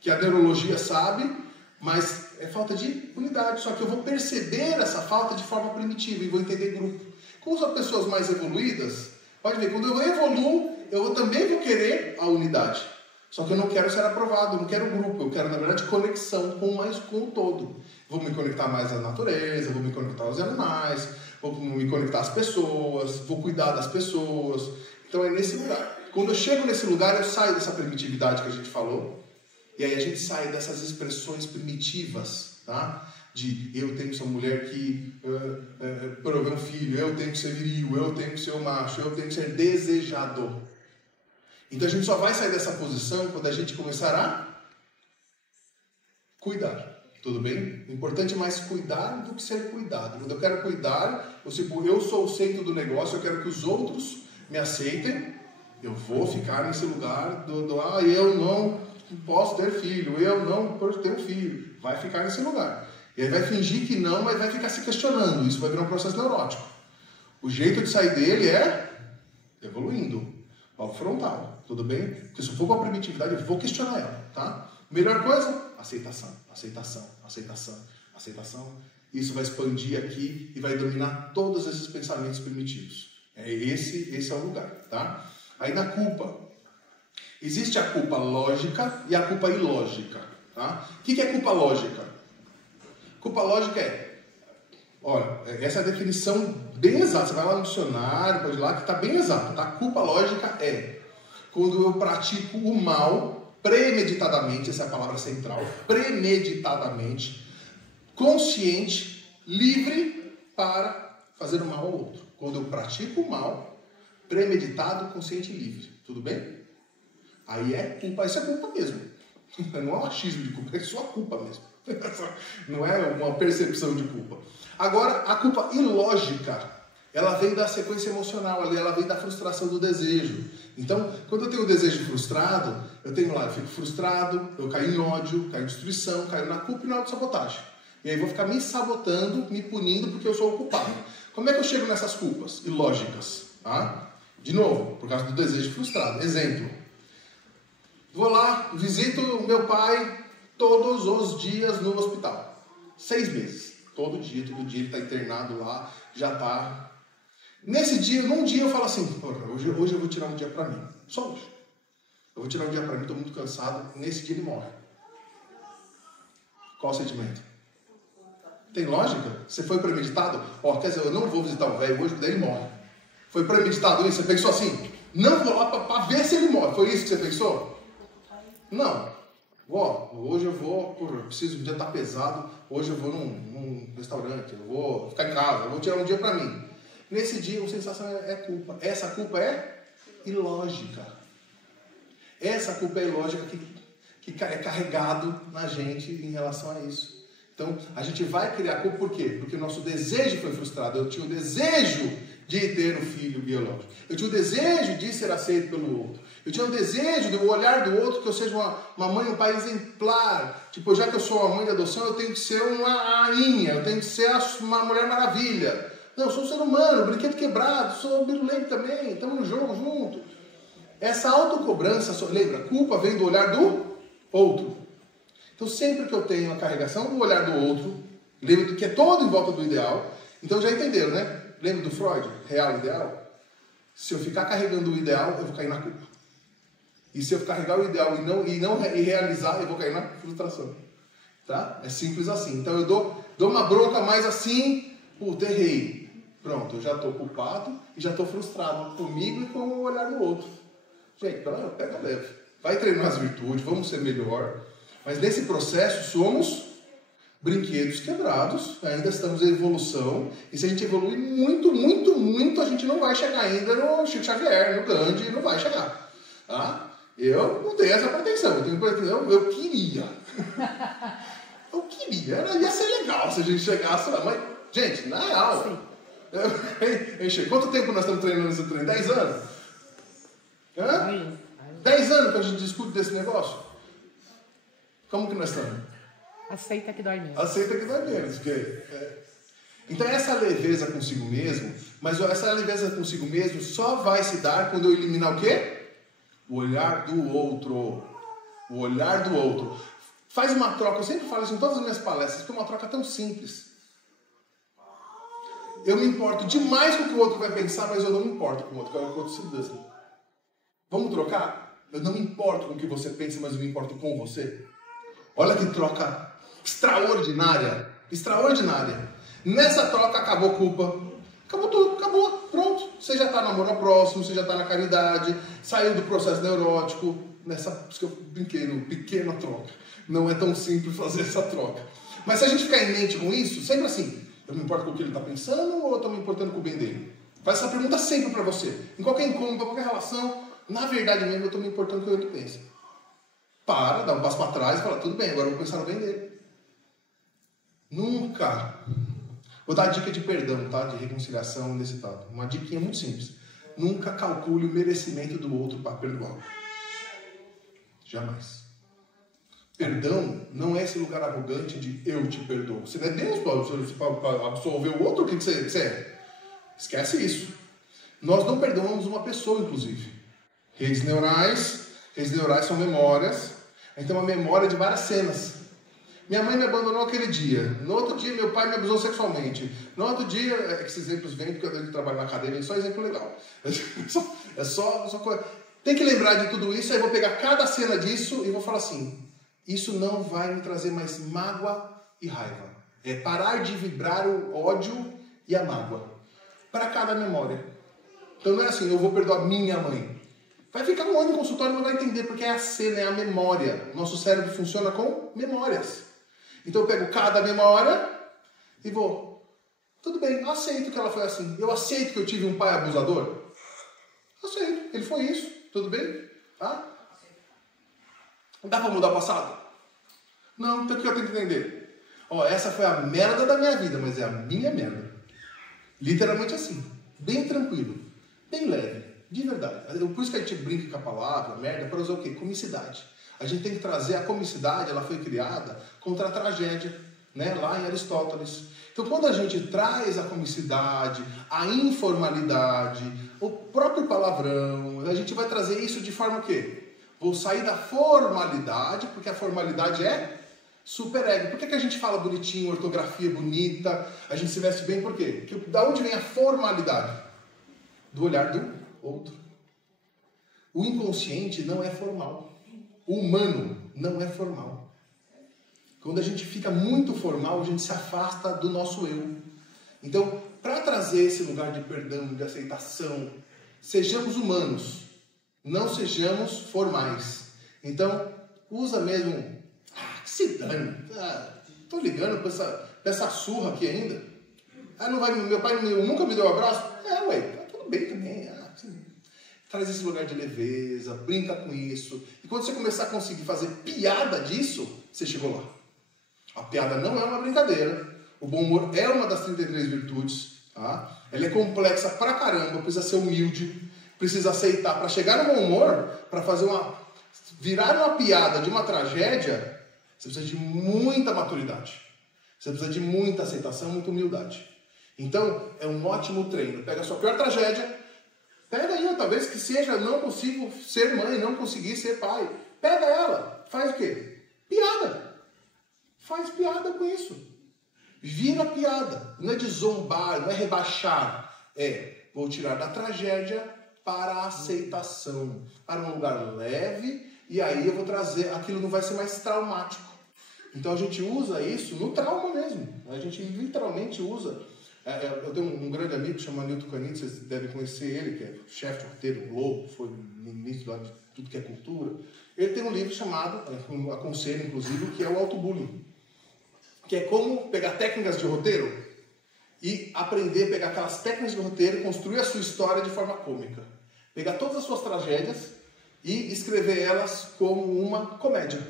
Que a neurologia sabe, mas é falta de unidade. Só que eu vou perceber essa falta de forma primitiva e vou entender grupo. Como são pessoas mais evoluídas, pode ver, quando eu evoluo, eu também vou querer a unidade. Só que eu não quero ser aprovado, eu não quero grupo, eu quero, na verdade, conexão com o todo. Vou me conectar mais à natureza, vou me conectar aos animais, vou me conectar às pessoas, vou cuidar das pessoas. Então é nesse lugar. Quando eu chego nesse lugar, eu saio dessa primitividade que a gente falou, e aí a gente sai dessas expressões primitivas, tá? De eu tenho que ser uma mulher que provê um filho, eu tenho que ser viril, eu tenho que ser um macho, eu tenho que ser desejador. Então a gente só vai sair dessa posição quando a gente começar a cuidar. Tudo bem? O importante é mais cuidar do que ser cuidado. Quando eu quero cuidar, eu sou o centro do negócio, eu quero que os outros me aceitem, eu vou ficar nesse lugar eu não posso ter filho, eu não posso ter um filho. Vai ficar nesse lugar. E aí vai fingir que não, mas vai ficar se questionando. Isso vai virar um processo neurótico. O jeito de sair dele é evoluindo ao frontal. Tudo bem? Porque se eu for com a primitividade, eu vou questionar ela, tá? Melhor coisa? Aceitação, aceitação, aceitação, aceitação. Isso vai expandir aqui e vai dominar todos esses pensamentos primitivos. Esse é o lugar, tá? Aí na culpa. Existe a culpa lógica e a culpa ilógica, tá? O que é culpa lógica? Culpa lógica olha, essa é a definição bem exata. Você vai lá no dicionário, pode ir lá, que está bem exato, tá? Culpa lógica é quando eu pratico o mal premeditadamente, essa é a palavra central, premeditadamente, consciente, livre para fazer o mal ao outro. Quando eu pratico o mal, premeditado, consciente e livre. Tudo bem? Aí é culpa, isso é culpa mesmo. Não é um achismo de culpa, é sua culpa mesmo. Não é uma percepção de culpa. Agora, a culpa ilógica, ela vem da sequência emocional ali, ela vem da frustração do desejo. Então, quando eu tenho o desejo frustrado, eu fico frustrado, eu caio em ódio, caio em destruição, caio na culpa e na autossabotagem. E aí vou ficar me sabotando, me punindo porque eu sou o culpado. Como é que eu chego nessas culpas ilógicas? Tá? De novo, por causa do desejo frustrado. Exemplo. Vou lá, visito meu pai todos os dias no hospital. 6 meses. Todo dia ele está internado lá, já está... Num dia eu falo assim, hoje eu vou tirar um dia para mim. Só hoje. Eu vou tirar um dia para mim, estou muito cansado. Nesse dia ele morre. Qual o sentimento? Tem lógica? Você foi premeditado? Quer dizer, eu não vou visitar o velho hoje, porque daí ele morre. Foi premeditado isso? Você pensou assim, não vou lá para ver se ele morre. Foi isso que você pensou? Não. Hoje eu vou, preciso, o dia está pesado, hoje eu vou num restaurante, eu vou ficar em casa, eu vou tirar um dia para mim. Nesse dia a sensação é culpa. Essa culpa é ilógica. Essa culpa é ilógica que é carregado na gente em relação a isso. Então, a gente vai criar culpa por quê? Porque o nosso desejo foi frustrado. Eu tinha o desejo de ter um filho biológico. Eu tinha o desejo de ser aceito pelo outro. Eu tinha o desejo do olhar do outro, que eu seja uma mãe, um pai exemplar. Tipo, já que eu sou uma mãe de adoção, eu tenho que ser uma rainha, eu tenho que ser uma mulher maravilha. Não, eu sou um ser humano, brinquedo quebrado, sou birulento também, estamos no jogo junto. Essa autocobrança, lembra, culpa vem do olhar do outro. Então, sempre que eu tenho a carregação do olhar do outro, lembra que é todo em volta do ideal, então já entenderam, né? Lembra do Freud? Real e ideal? Se eu ficar carregando o ideal, eu vou cair na culpa. E se eu carregar o ideal e realizar, eu vou cair na frustração. Tá? É simples assim. Então eu dou uma bronca mais assim, puta, errei. Pronto, eu já estou culpado e já estou frustrado comigo e com o olhar do outro. Gente, pega leve. Vai treinar as virtudes, vamos ser melhor. Mas nesse processo somos brinquedos quebrados, ainda estamos em evolução. E se a gente evoluir muito, muito, muito, a gente não vai chegar ainda no Chico Xavier, no Gandhi, não vai chegar. Tá? Eu não tenho essa pretensão, eu queria. Eu queria, ia ser legal se a gente chegasse lá. Mas, gente, na real, quanto tempo nós estamos treinando esse treino? 10 anos? 10 anos que a gente discute desse negócio? Como que nós estamos? Aceita que dói menos. Aceita que dói menos. Então essa leveza consigo mesmo, mas essa leveza consigo mesmo só vai se dar quando eu eliminar o quê? O olhar do outro. O olhar do outro. Faz uma troca, eu sempre falo isso em todas as minhas palestras, que é uma troca tão simples. Eu me importo demais com o que o outro vai pensar, mas eu não me importo com o outro, que é o que o outro se dança. Vamos trocar? Eu não me importo com o que você pensa, mas eu me importo com você. Olha que troca extraordinária. Extraordinária. Nessa troca acabou a culpa. Acabou tudo, acabou, pronto. Você já está no amor ao próximo, você já está na caridade, saiu do processo neurótico. Nessa que eu brinquei, no pequena troca. Não é tão simples fazer essa troca. Mas se a gente ficar em mente com isso, sempre assim, eu me importo com o que ele está pensando ou eu estou me importando com o bem dele? Faz essa pergunta sempre para você. Em qualquer encontro, qualquer relação, na verdade mesmo eu estou me importando com o que o outro pensa. Para, dá um passo para trás e fala, tudo bem, agora eu vou pensar no bem dele. Nunca. Vou dar a dica de perdão, tá? De reconciliação nesse tal. Uma diquinha muito simples. Nunca calcule o merecimento do outro para perdoar. Jamais. Perdão não é esse lugar arrogante de eu te perdoo. Você não é Deus para absolver o outro, o que você é? Esquece isso. Nós não perdoamos uma pessoa, inclusive. Redes neurais são memórias. Então, uma memória de várias cenas. Minha mãe me abandonou aquele dia. No outro dia, meu pai me abusou sexualmente. No outro dia, esses exemplos vêm porque eu trabalho na academia, é só exemplo legal. É só coisa. Tem que lembrar de tudo isso, aí eu vou pegar cada cena disso e vou falar assim, isso não vai me trazer mais mágoa e raiva. É parar de vibrar o ódio e a mágoa. Para cada memória. Então não é assim, eu vou perdoar minha mãe. Vai ficar um ano no consultório e não vai entender, porque é a cena, é a memória. Nosso cérebro funciona com memórias. Então eu pego cada memória e vou. Tudo bem, eu aceito que ela foi assim. Eu aceito que eu tive um pai abusador. Aceito, ele foi isso. Tudo bem? Tá? Dá para mudar o passado? Não, então o que eu tenho que entender? Essa foi a merda da minha vida, mas é a minha merda. Literalmente assim. Bem tranquilo. Bem leve. De verdade. Por isso que a gente brinca com a palavra merda para usar o quê? Comicidade. A gente tem que trazer a comicidade, ela foi criada contra a tragédia, né? Lá em Aristóteles. Então, quando a gente traz a comicidade, a informalidade, o próprio palavrão, a gente vai trazer isso de forma o quê? Vou sair da formalidade, porque a formalidade é superego. Por que a gente fala bonitinho, ortografia bonita, a gente se veste bem, por quê? Porque da onde vem a formalidade? Do olhar do outro. O inconsciente não é formal. O humano não é formal. Quando a gente fica muito formal, a gente se afasta do nosso eu. Então, para trazer esse lugar de perdão, de aceitação, sejamos humanos, não sejamos formais. Então, usa mesmo... que se dane. Tô ligando para essa surra aqui ainda. Meu pai nunca me deu um abraço? Tá tudo bem também. Traz esse lugar de leveza, brinca com isso. E quando você começar a conseguir fazer piada disso, você chegou lá. A piada não é uma brincadeira. O bom humor é uma das 33 virtudes. Tá? Ela é complexa pra caramba, precisa ser humilde, precisa aceitar. Para chegar no bom humor, para virar uma piada de uma tragédia, você precisa de muita maturidade. Você precisa de muita aceitação, muita humildade. Então, é um ótimo treino. Pega a sua pior tragédia, pega aí, talvez que seja, não consigo ser mãe, não conseguir ser pai. Pega ela, faz o quê? Piada. Faz piada com isso. Vira piada. Não é de zombar, não é rebaixar. Vou tirar da tragédia para a aceitação, para um lugar leve, e aí eu vou trazer, aquilo não vai ser mais traumático. Então a gente usa isso no trauma mesmo. A gente literalmente usa. Eu tenho um grande amigo que chama Nilton Canito, vocês devem conhecer ele, que é chefe de roteiro do Globo, foi ministro de tudo que é cultura. Ele tem um livro chamado, eu aconselho inclusive, que é o Autobullying. Que é como pegar técnicas de roteiro e aprender a pegar aquelas técnicas de roteiro e construir a sua história de forma cômica. Pegar todas as suas tragédias e escrever elas como uma comédia.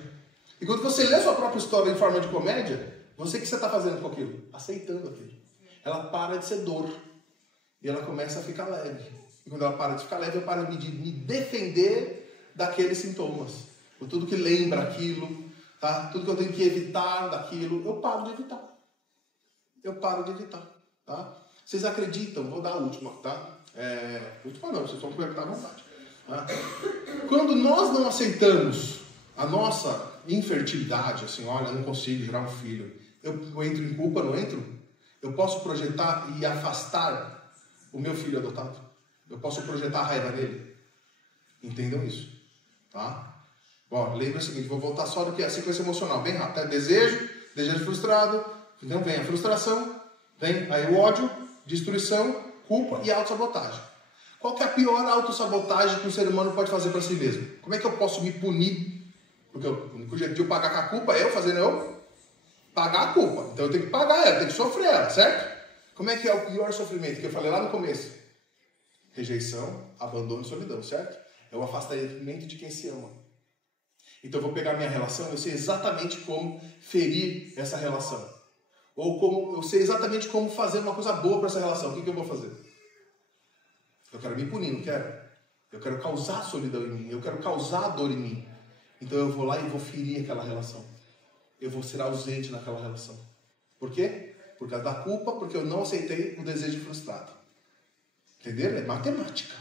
E quando você lê a sua própria história em forma de comédia, o que você está fazendo com aquilo? Aceitando aquilo. Ela para de ser dor. E ela começa a ficar leve. E quando ela para de ficar leve, eu paro de me defender daqueles sintomas. Por tudo que lembra aquilo, tá? Tudo que eu tenho que evitar daquilo, eu paro de evitar. Eu paro de evitar, tá? Vocês acreditam? Vou dar a última, tá? Última não, vocês vão perguntar à vontade. Tá? Quando nós não aceitamos a nossa infertilidade, assim, olha, eu não consigo gerar um filho, eu entro em culpa, não entro? Eu posso projetar e afastar o meu filho adotado? Eu posso projetar raiva nele? Entendam isso, tá? Bom, lembra o seguinte, vou voltar só do que é a sequência emocional, bem rápido, tá? Desejo frustrado, então vem a frustração, vem aí o ódio, destruição, culpa e autossabotagem. Qual que é a pior autossabotagem que o ser humano pode fazer para si mesmo? Como é que eu posso me punir? Porque o único jeito de eu pagar com a culpa é eu fazendo eu pagar a culpa. Então eu tenho que pagar ela, eu tenho que sofrer ela, certo? Como é que é o pior sofrimento que eu falei lá no começo? Rejeição, abandono e solidão, certo? É o afastamento de quem se ama. Então eu vou pegar minha relação, eu sei exatamente como ferir essa relação. Ou como eu sei exatamente como fazer uma coisa boa para essa relação. O que eu vou fazer? Eu quero me punir, não quero? Eu quero causar solidão em mim, eu quero causar dor em mim. Então eu vou lá e vou ferir aquela relação. Eu vou ser ausente naquela relação. Por quê? Por causa da culpa, porque eu não aceitei o desejo frustrado. Entenderam? É matemática.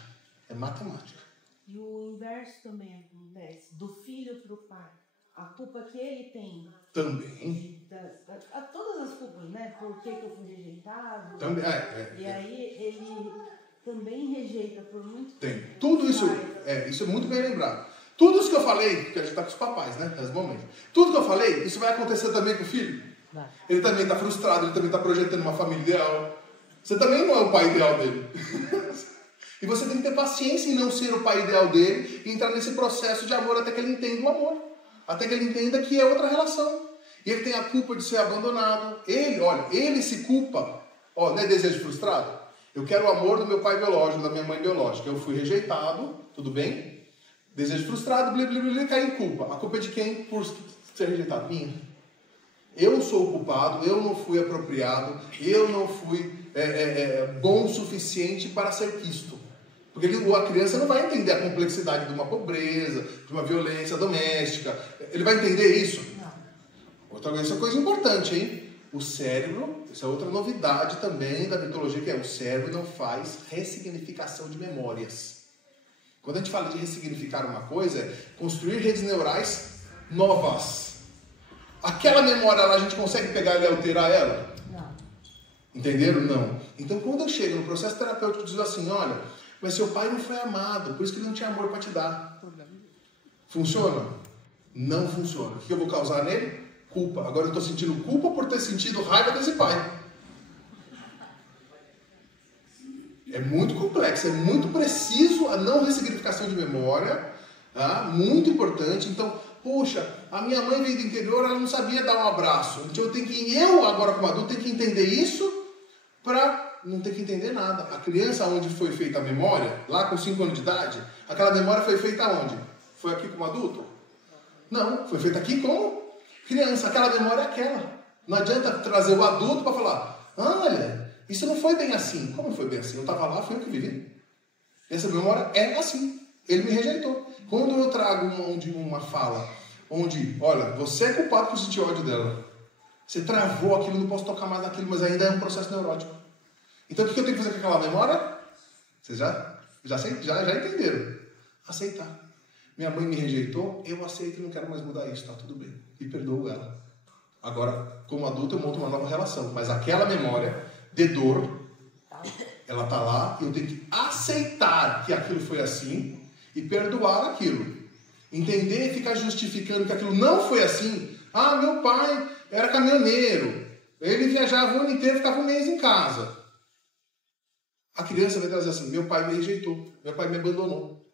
É matemática. E o inverso também acontece, do filho para o pai. A culpa que ele tem. Também. Todas as culpas, né? Por que eu fui rejeitado. Também. E aí ele também rejeita por muito tempo. Tem. Tudo isso, isso é muito bem lembrado. Tudo isso que eu falei, porque a gente está com os papais, né? Nesse momento. Tudo que eu falei, isso vai acontecer também com o filho. Vai. Ele também está frustrado, ele também está projetando uma família ideal. Você também não é o pai ideal dele. E você tem que ter paciência em não ser o pai ideal dele e entrar nesse processo de amor até que ele entenda o amor. Até que ele entenda que é outra relação. E ele tem a culpa de ser abandonado. Ele se culpa. Não é desejo frustrado? Eu quero o amor do meu pai biológico, da minha mãe biológica. Eu fui rejeitado, tudo bem? Desejo frustrado, cai em culpa. A culpa é de quem? Por ser rejeitado? Minha. Eu sou o culpado, eu não fui apropriado, eu não fui bom o suficiente para ser quisto. Porque a criança não vai entender a complexidade de uma pobreza, de uma violência doméstica. Ele vai entender isso? Não. Outra coisa importante, hein? O cérebro, essa é outra novidade também da mitologia, que é o cérebro não faz ressignificação de memórias. Quando a gente fala de ressignificar uma coisa, é construir redes neurais novas. Aquela memória lá, a gente consegue pegar ela e alterar ela? Não. Entenderam? Não. Então, quando eu chego no processo terapêutico, eu digo assim, olha, mas seu pai não foi amado, por isso que ele não tinha amor para te dar. Funciona? Não funciona. O que eu vou causar nele? Culpa. Agora eu estou sentindo culpa por ter sentido raiva desse pai. É muito complexo, é muito preciso a não ressignificação de memória, tá? Muito importante. Então, poxa, a minha mãe veio do interior, ela não sabia dar um abraço. Então eu agora como adulto, tenho que entender isso para não ter que entender nada. A criança onde foi feita a memória, lá com 5 anos de idade, aquela memória foi feita onde? Foi aqui como adulto? Não, foi feita aqui como criança. Aquela memória é aquela. Não adianta trazer o adulto para falar, olha, isso não foi bem assim. Como foi bem assim? Eu estava lá, fui eu que vivi. Essa memória é assim. Ele me rejeitou. Quando eu trago uma fala onde, olha, você é culpado por sentir ódio dela. Você travou aquilo, não posso tocar mais naquilo, mas ainda é um processo neurótico. Então o que eu tenho que fazer com aquela memória? Vocês já entenderam. Aceitar. Minha mãe me rejeitou, eu aceito e não quero mais mudar isso, tá tudo bem. E perdoo ela. Agora, como adulto, eu monto uma nova relação. Mas aquela memória de dor, Ela está lá e eu tenho que aceitar que aquilo foi assim e perdoar aquilo. Entender e ficar justificando que aquilo não foi assim. Ah, meu pai era caminhoneiro. Ele viajava o ano inteiro e ficava um mês em casa. A criança vai trazer assim, meu pai me rejeitou, meu pai me abandonou.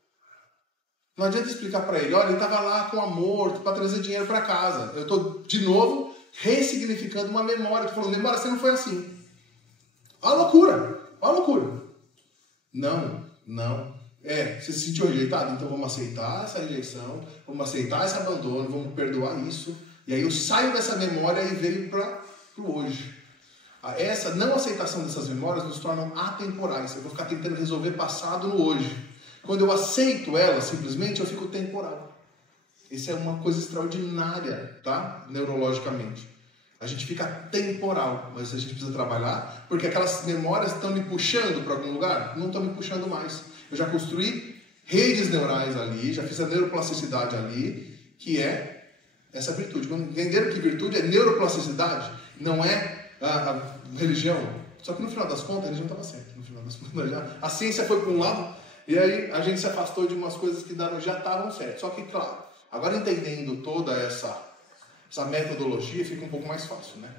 Não adianta explicar para ele, olha, ele estava lá com amor para trazer dinheiro para casa. Eu estou, de novo, ressignificando uma memória. Estou falando, memória, você não foi assim. Olha a loucura, olha a loucura. Não. Você se sentiu rejeitado? Então vamos aceitar essa rejeição, vamos aceitar esse abandono, vamos perdoar isso. E aí eu saio dessa memória e venho para o hoje. Essa não aceitação dessas memórias nos tornam atemporais. Eu vou ficar tentando resolver passado no hoje. Quando eu aceito elas, simplesmente, eu fico temporal. Isso é uma coisa extraordinária, tá? Neurologicamente. A gente fica temporal, mas a gente precisa trabalhar, porque aquelas memórias estão me puxando para algum lugar? Não estão me puxando mais. Eu já construí redes neurais ali, já fiz a neuroplasticidade ali, que é essa virtude. Quando entenderam que virtude é neuroplasticidade, não é a religião. Só que no final das contas, a religião estava certa. No final das contas, a ciência foi para um lado, e aí a gente se afastou de umas coisas que já estavam certas. Só que, claro, agora entendendo toda essa metodologia, fica um pouco mais fácil, né?